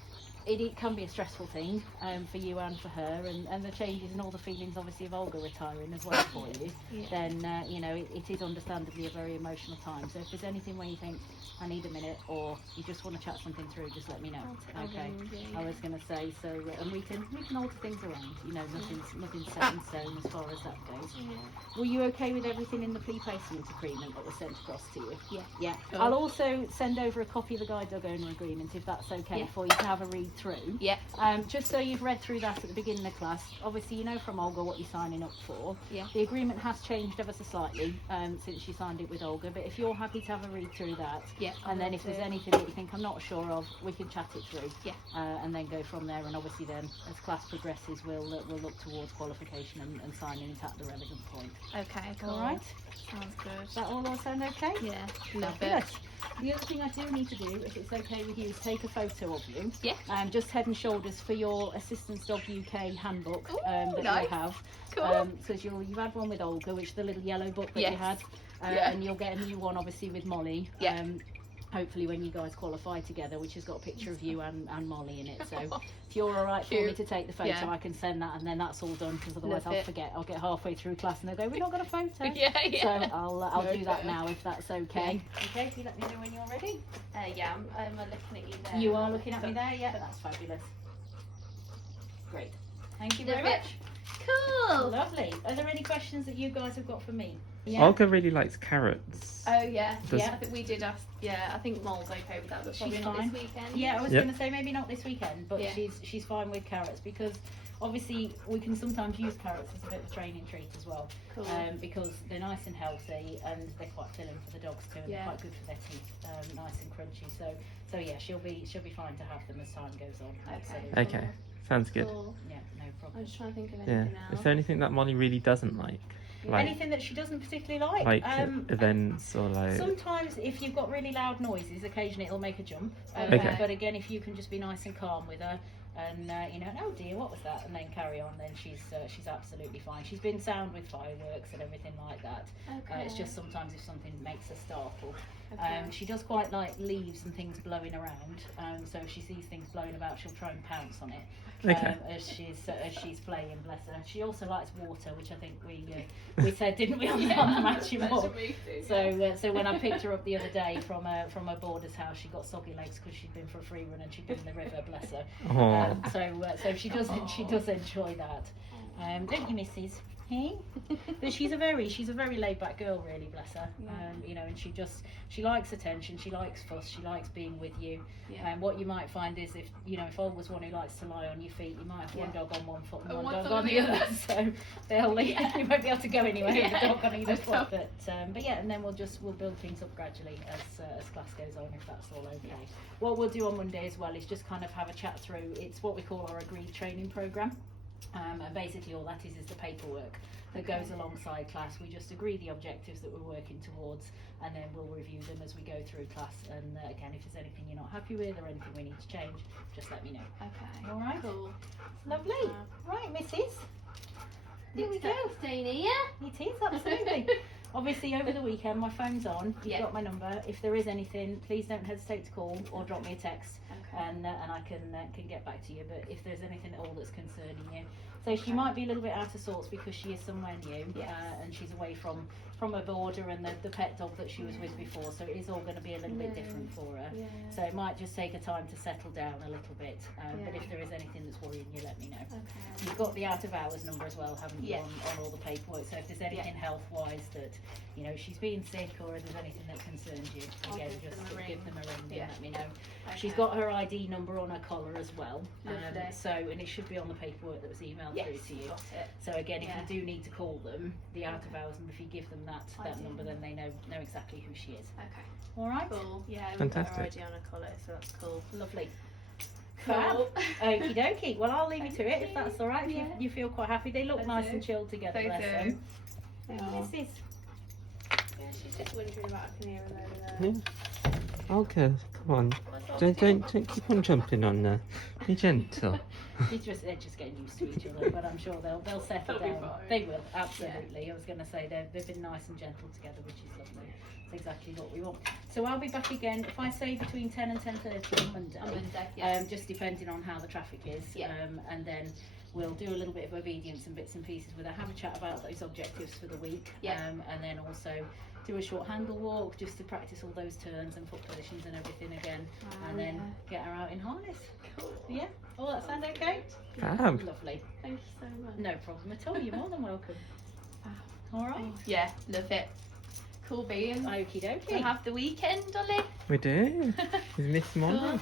it can be a stressful thing for you and for her, and the changes and all the feelings obviously of Olga retiring as well for you, then you know, it is understandably a very emotional time. So if there's anything where you think I need a minute, or you just want to chat something through, just let me know. Okay. I was going to say, so and we can alter things around. You know, nothing's set in stone as far as that goes. Were you okay with everything in the pre-placement agreement that was sent across to you? Yeah. I'll also send over a copy of the guide dog owner agreement if that's okay for you to have a read through. Just so you've read through that at the beginning of class. Obviously, you know from Olga what you're signing up for. The agreement has changed ever so slightly since you signed it with Olga. But if you're happy to have a read through that, and then if there's anything that you think I'm not sure of, we can chat it through. And then go from there. And obviously, then as class progresses, we'll look towards qualification and signing it at the relevant point. Okay, cool. All right. Sounds good. Does that all sound okay? Yeah, love Fabulous. it. The other thing I do need to do, if it's okay with you, is take a photo of you. Yeah. Just head and shoulders for your Assistance Dog UK handbook that nice. you'll have. Cool. Because you've had one with Olga, which is the little yellow book that Yes. you had. And you'll get a new one, obviously, with Molly. Hopefully when you guys qualify together, which has got a picture of you and Molly in it. So if you're all right for me to take the photo, I can send that, and then that's all done, because otherwise I'll forget. I'll get halfway through class and they'll go, we've not got a photo. So I'll do that now if that's okay. Okay, if you let me know when you're ready. I'm looking at you there. You are looking at me there? Yeah, that's fabulous. Great. Thank you very much. Cool. Lovely. Are there any questions that you guys have got for me? Olga really likes carrots. Oh yeah, Does- I think we did ask. Yeah, I think Mol's okay with that, but probably She's not fine. this weekend. Yeah, I was Yep. going to say maybe not this weekend, but she's fine with carrots, because obviously we can sometimes use carrots as a bit of a training treat as well. Cool. Because they're nice and healthy, and they're quite filling for the dogs too, and they're quite good for their teeth, nice and crunchy. So yeah, she'll be fine to have them as time goes on. Absolutely. Okay, sounds good. Cool. Yeah, no problem. I'm just trying to think of Yeah. anything else. Is there anything that Molly really doesn't like? Like Anything that she doesn't particularly like. events or like. Sometimes if you've got really loud noises, occasionally it'll make her jump. Okay. But again, if you can just be nice and calm with her, and you know, oh dear, what was that, and then carry on, then she's absolutely fine. She's been sound with fireworks and everything like that. It's just sometimes if something makes her startle. She does quite like leaves and things blowing around. So if she sees things blowing about, she'll try and pounce on it. As she's playing, bless her. She also likes water, which I think we said, didn't we, on the matching board? So when I picked her up the other day from her boarder's house, she got soggy legs because she'd been for a free run and she'd been in the river, bless her. So she does enjoy that. Don't you, Mrs.? Hey? But she's a very laid back girl, really, bless her. You know, and she likes attention, she likes fuss, she likes being with you. And what you might find is if Olga was one who likes to lie on your feet, you might have one dog on one foot and one dog on the other. So you won't be able to go anywhere with the dog on either foot. But yeah, and then we'll build things up gradually as class goes on, if that's all okay. What we'll do on Monday as well is just kind of have a chat through. It's what we call our agreed training programme. And basically all that is the paperwork that goes alongside class. We just agree the objectives that we're working towards, and then we'll review them as we go through class. And again, if there's anything you're not happy with or anything we need to change, just let me know. Okay. All right. Cool. Lovely. Right, Mrs. Here we go. Staying here. It is, absolutely. Obviously, over the weekend, my phone's on. You've got my number. If there is anything, please don't hesitate to call or drop me a text, and I can get back to you. But if there's anything at all that's concerning you, so she might be a little bit out of sorts because she is somewhere new, and she's away from her boarder and the pet dog that she was with before. So it is all going to be a little bit different for her. So it might just take her time to settle down a little bit. But if there is anything that's worrying you, let me know. You've got the out of hours number as well, haven't you, on all the paperwork? So if there's anything health wise that she's being sick, or if there's anything that concerns you, again, just give them a ring and let me know. She's got her ID number on her collar as well. And it should be on the paperwork that was emailed through to you. So again, if you do need to call them, the out of hours, and if you give them that number, then they know exactly who she is. Okay. All right. Cool. Yeah. Fantastic. We've got her ID on her collar, so that's cool. Lovely. Cool. Okie dokie. Well, I'll leave you to it if that's all right. If you feel quite happy. They look nice and chilled together. They bless do. them. What's this? Yeah, she's just wondering about I can hear her over there. Olga, come on. Don't keep on jumping on there. Be gentle. They're just getting used to each other, but I'm sure they'll settle down. They will, absolutely. I was going to say they've been nice and gentle together, which is lovely. It's exactly what we want. So I'll be back again, if I say between 10 and 10:30 on Monday. Just depending on how the traffic is. And then we'll do a little bit of obedience and bits and pieces with her, have a chat about those objectives for the week. And then also do a short handle walk just to practice all those turns and foot positions and everything again. And then get her out in harness. Cool. Yeah? All that sound okay? Fab. Lovely. Thank you so much. No problem at all. You're more than welcome. All right. Yeah, love it. Cool beans. Okie dokie. We'll have the weekend, Ollie. We do. With Miss Molly.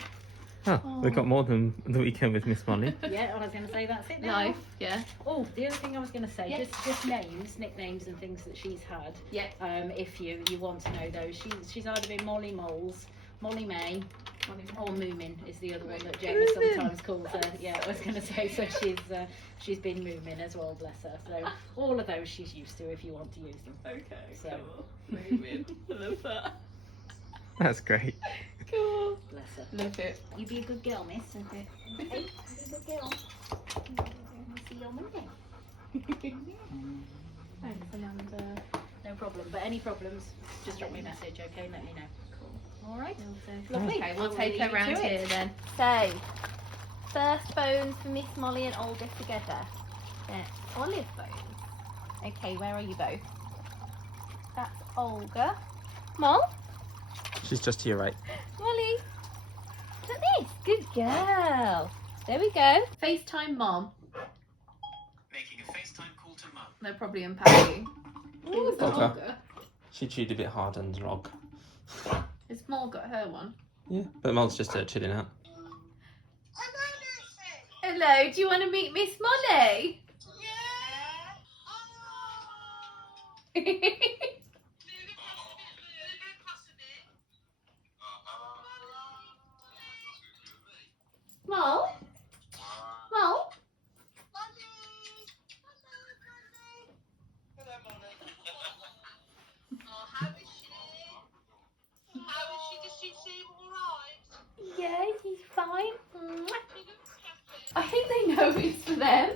Oh, we've got more than the weekend with Miss Molly. Yeah, I was going to say that's it now. Life, yeah. Oh, the other thing I was going to say, just names, nicknames and things that she's had. Yeah. If you want to know those. She's either been Molly Moles, Molly May, or Moomin is the other one that Gemma sometimes calls her. Yeah, I was going to say, so she's been Moomin as well, bless her. So all of those she's used to if you want to use them. Okay, So. cool. Moomin. I love that. That's great. Cool. Bless her. Love it. You be a good girl, miss. Okay. Hey, be a good girl. See you on Monday. Thanks, Amanda. No problem. But any problems, just drop me a message, okay? Let me know. Cool. All right. Lovely. Okay, we'll take her round here then. So, first bones for Miss Molly and Olga together. They're olive bones. Okay, where are you both? That's Olga. Mol? She's just to your right. Molly. Look at this. Good girl. There we go. FaceTime Mom. Making a FaceTime call to Mum. They're probably unpacking. Olga. Olga. She chewed a bit hard under the rog. Has Mol got her one? Yeah, but Mol's just chilling out. Hello, do you want to meet Miss Molly? Yeah. Mol? Mol? Yeah, he's fine. I think they know it's for them,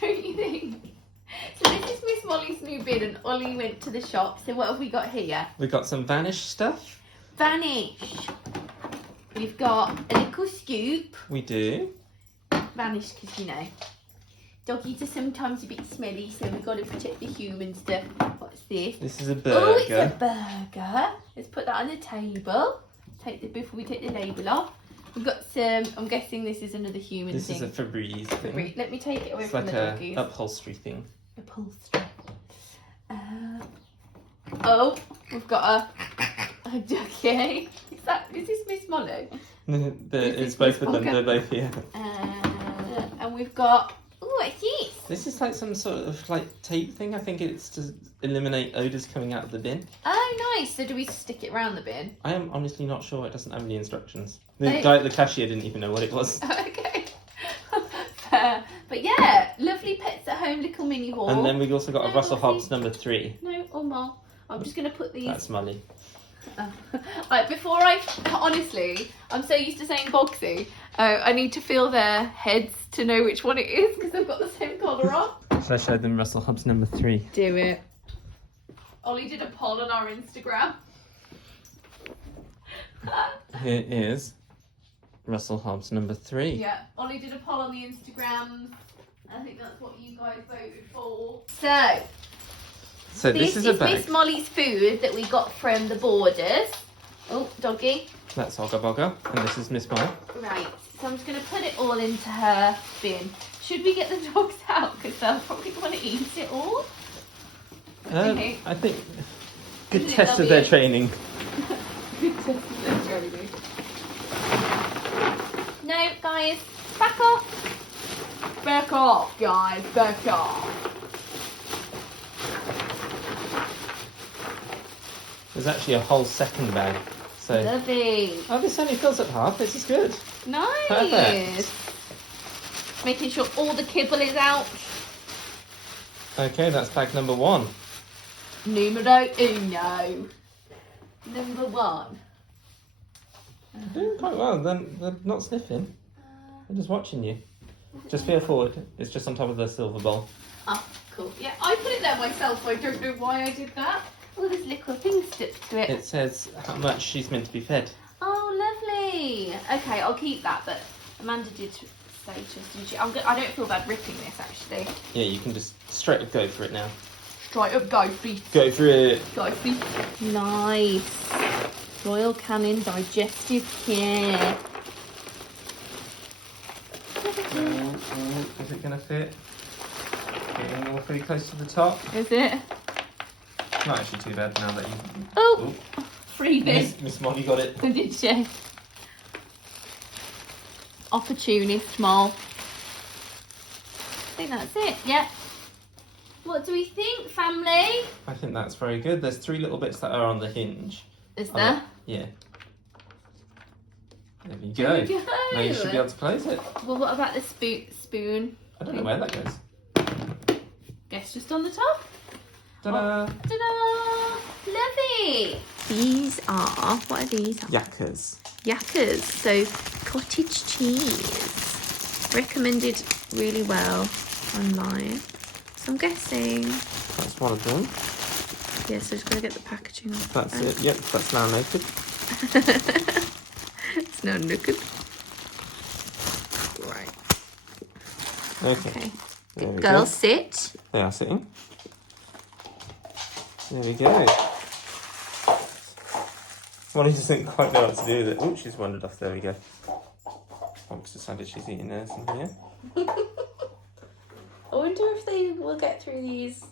don't you think? So this is Miss Molly's new bin and Ollie went to the shop. So what have we got here? We got some Vanish stuff. Vanish. We've got a little scoop. We do. Vanish because, you know, doggies are sometimes a bit smelly, so we've got to protect the human stuff. What's this? This is a Oh, it's a burger. burger. Let's put that on the table. Before we take the label off. We've got some, I'm guessing this is another human This thing. is a Febreze thing. Let me take it away It's from like the a doggies. upholstery thing. Upholstery. Oh, we've got a ducky. Is this Miss Molly? It's both of them. They're both here. And we've got, oh, what's this? This is like some sort of like tape thing. I think it's to eliminate odours coming out of the bin. Oh, nice. So do we stick it around the bin? I am honestly not sure. It doesn't have any instructions. Oh. The guy at the cashier didn't even know what it was. Okay. Fair. But yeah, lovely pets at home, little mini haul. And then we've also got a No, Russell Molly. Hobbs number 3. No, or more. I'm just going to put these... That's Molly. Right, before I... Honestly, I'm so used to saying Boxy. I need to feel their heads to know which one it is because they've got the same collar on. Should I show them Russell Hobbs number 3? Do it. Ollie did a poll on our Instagram. Here is Russell Hobbs number 3. Yeah, Ollie did a poll on the Instagram. I think that's what you guys voted for. So this is a bag. Miss Molly's food that we got from the Borders. Oh, doggy. That's Ogga Bogga. And this is Miss Molly. Right, so I'm just going to put it all into her bin. Should we get the dogs out? Because they'll probably want to eat it all. Okay. I think good Isn't it test of their lovely? training. No, guys, back off. Back off, guys, back off. There's actually a whole second bag. So Lovely. oh, this only fills up half. This is good. Nice. Perfect. Making sure all the kibble is out. Okay, that's bag number 1. Numero uno. Number 1. Doing quite well. They're not sniffing. They're just watching you. Just feel forward. It's just on top of the silver bowl. Oh, cool. Yeah, I put it there myself. I don't know why I did that. Oh, there's little things stuck to it. It says how much she's meant to be fed. Oh, lovely. Okay, I'll keep that. But Amanda did say to us, didn't she? I don't feel bad ripping this, actually. Yeah, you can just straight up go for it now. Straight up, go beef. Go for it. Go beef. Nice. Royal Canin digestive care. Is it going to fit? Getting all pretty close to the top. Is it? Not actually too bad now that you... Oh, Ooh. free bit. Miss Molly got it. Did she? Opportunist, Mol. I think that's it. Yeah. What do we think, family? I think that's very good. There's 3 little bits that are on the hinge. Is there? Yeah. There we There go. we go. Now you should be able to close it. Well, what about the spoon? I don't know where that goes. Guess just on the top. Ta-da! Ta-da! Lovely. These are, what are these? Yakkers. Yakkers. So cottage cheese. Recommended really well online. So I'm guessing. That's one of them. Yeah, so just gotta get the packaging off. That's first. it. Yep, that's now naked. It's now naked. Right. Okay. Okay. There we Girls go. sit. They are sitting. There we go. Molly doesn't quite know what to do with it. Oh, she's wandered off. There we go. Fox decided she's eating hers in here. I wonder if they will get through these,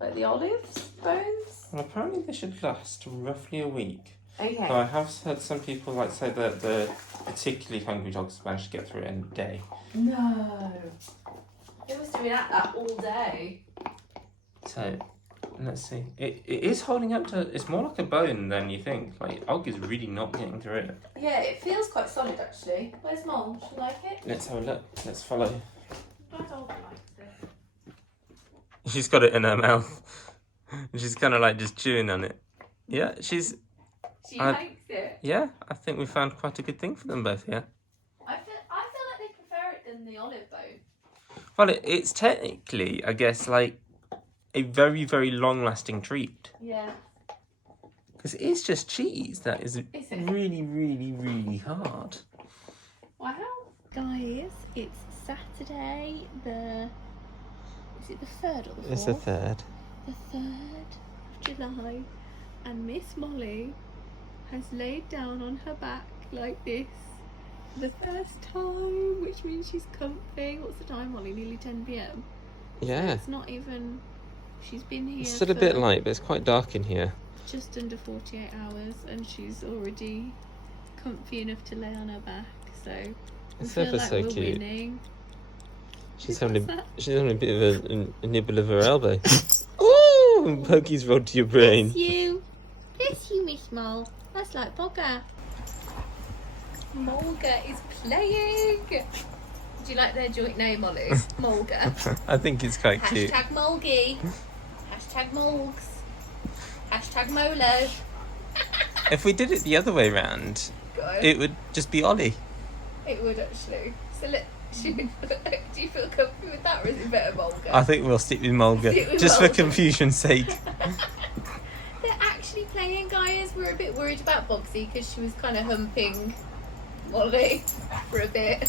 like the olives bones. Well, apparently they should last roughly a week. Okay. Though I have heard some people say that the particularly hungry dogs manage to get through it in a day. No. It was doing that all day. So, let's see. It is holding up to... It's more like a bone than you think. Like, Og is really not getting through it. Yeah, it feels quite solid actually. Where's Mom? She like it? Let's have a look. Let's follow. I told her likes it. She's got it in her mouth. She's kind of like just chewing on it. Yeah, she's... She likes it. Yeah, I think we found quite a good thing for them both, yeah. I feel like they prefer it than the olive bone. Well, it's technically, I guess, like a very, very long-lasting treat. Yeah. Because it is just cheese that is Is it? really, really, really hard. Wow. Guys, it's Saturday is it the 3rd or the 4th? It's the 3rd. The 3rd of July, and Miss Molly has laid down on her back like this for the first time, which means she's comfy. What's the time, Molly? Nearly 10 p.m. Yeah. It's not even. She's been here. It's still a for bit light, but it's quite dark in here. just under 48 hours, and she's already comfy enough to lay on her back. So we It's feel ever like so we're cute. winning. She's What's having that? a bit of a nibble of her elbow. Ooh! Pokey's rolled to your brain. Bless you, Miss Mole. That's like Bogger. Mulga is playing. Do you like their joint name, Ollie? Mulga. I think it's quite cute. Hashtag Mulgy. Hashtag Mulgs. Hashtag Molo. If we did it the other way round, Go. it would just be Ollie. It would actually. So look, do you feel comfy with that, or is it better Mulga? I think we'll stick with Mulga, Stick with just for Mulga. confusion's sake. They're actually playing, guys. We're a bit worried about Boxy because she was kind of humping Molly for a bit.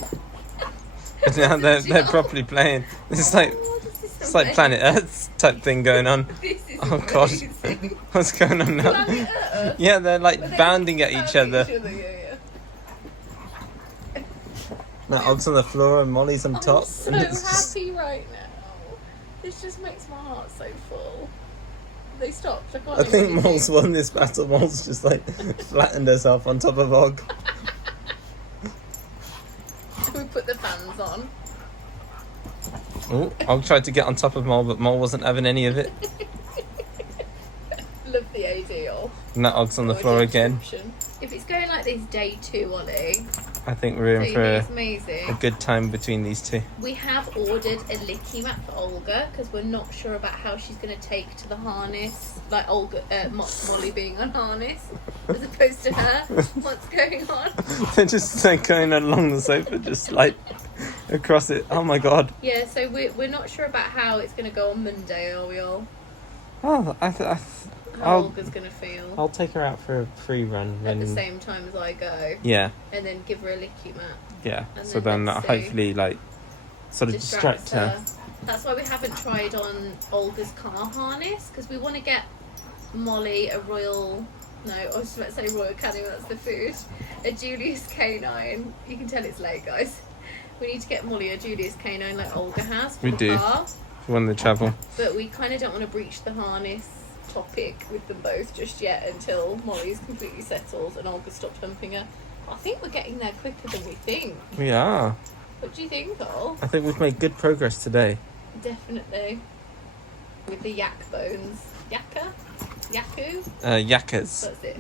But now they're properly playing. It's like Oh, this is it's like Planet Earth type thing going on. This is Oh god, amazing. what's going on now? Planet Earth? Yeah, they're like Were they bounding at each pounding other. yeah. Now Og's on the floor and Molly's on top. I'm so and it's just- happy right now. This just makes my heart so full. They stopped. I can't I do think anything. Mol's won this battle. Mol's just like flattened herself on top of Og. We put the fans on. Oh, Og tried to get on top of Mol, but Mol wasn't having any of it. Love the ideal. And now Og's on the Or floor again. description. If it's going like this day 2, Ollie, I think we're So in you for think it's a amazing. good time between these two. We have ordered a licky mat for Olga because we're not sure about how she's going to take to the harness. Like Olga, Molly being on harness as opposed to her. What's going on? They're just like going along the sofa, just like across it. Oh my god. Yeah, so we're not sure about how it's going to go on Monday, are we all? Oh, How I'll Olga's going to feel I'll take her out for a free run at the when. same time as I go, Yeah, and then give her a licky mat. yeah. And So then then let's that'll see. hopefully like sort of distract her. That's why we haven't tried on Olga's car harness because we want to get Molly a royal. No, I was about to say royal canin. That's the food. A Julius canine. You can tell it's late, guys. We need to get Molly a Julius canine like Olga has for We the do. car. When they travel. But we kind of don't want to breach the harness topic with them both just yet until Molly's completely settled and Olga stopped humping her. I think we're getting there quicker than we think. We are. What do you think, Cole? I think we've made good progress today. Definitely. With the yak bones. Yakka? Yaku? Yakas. That's it.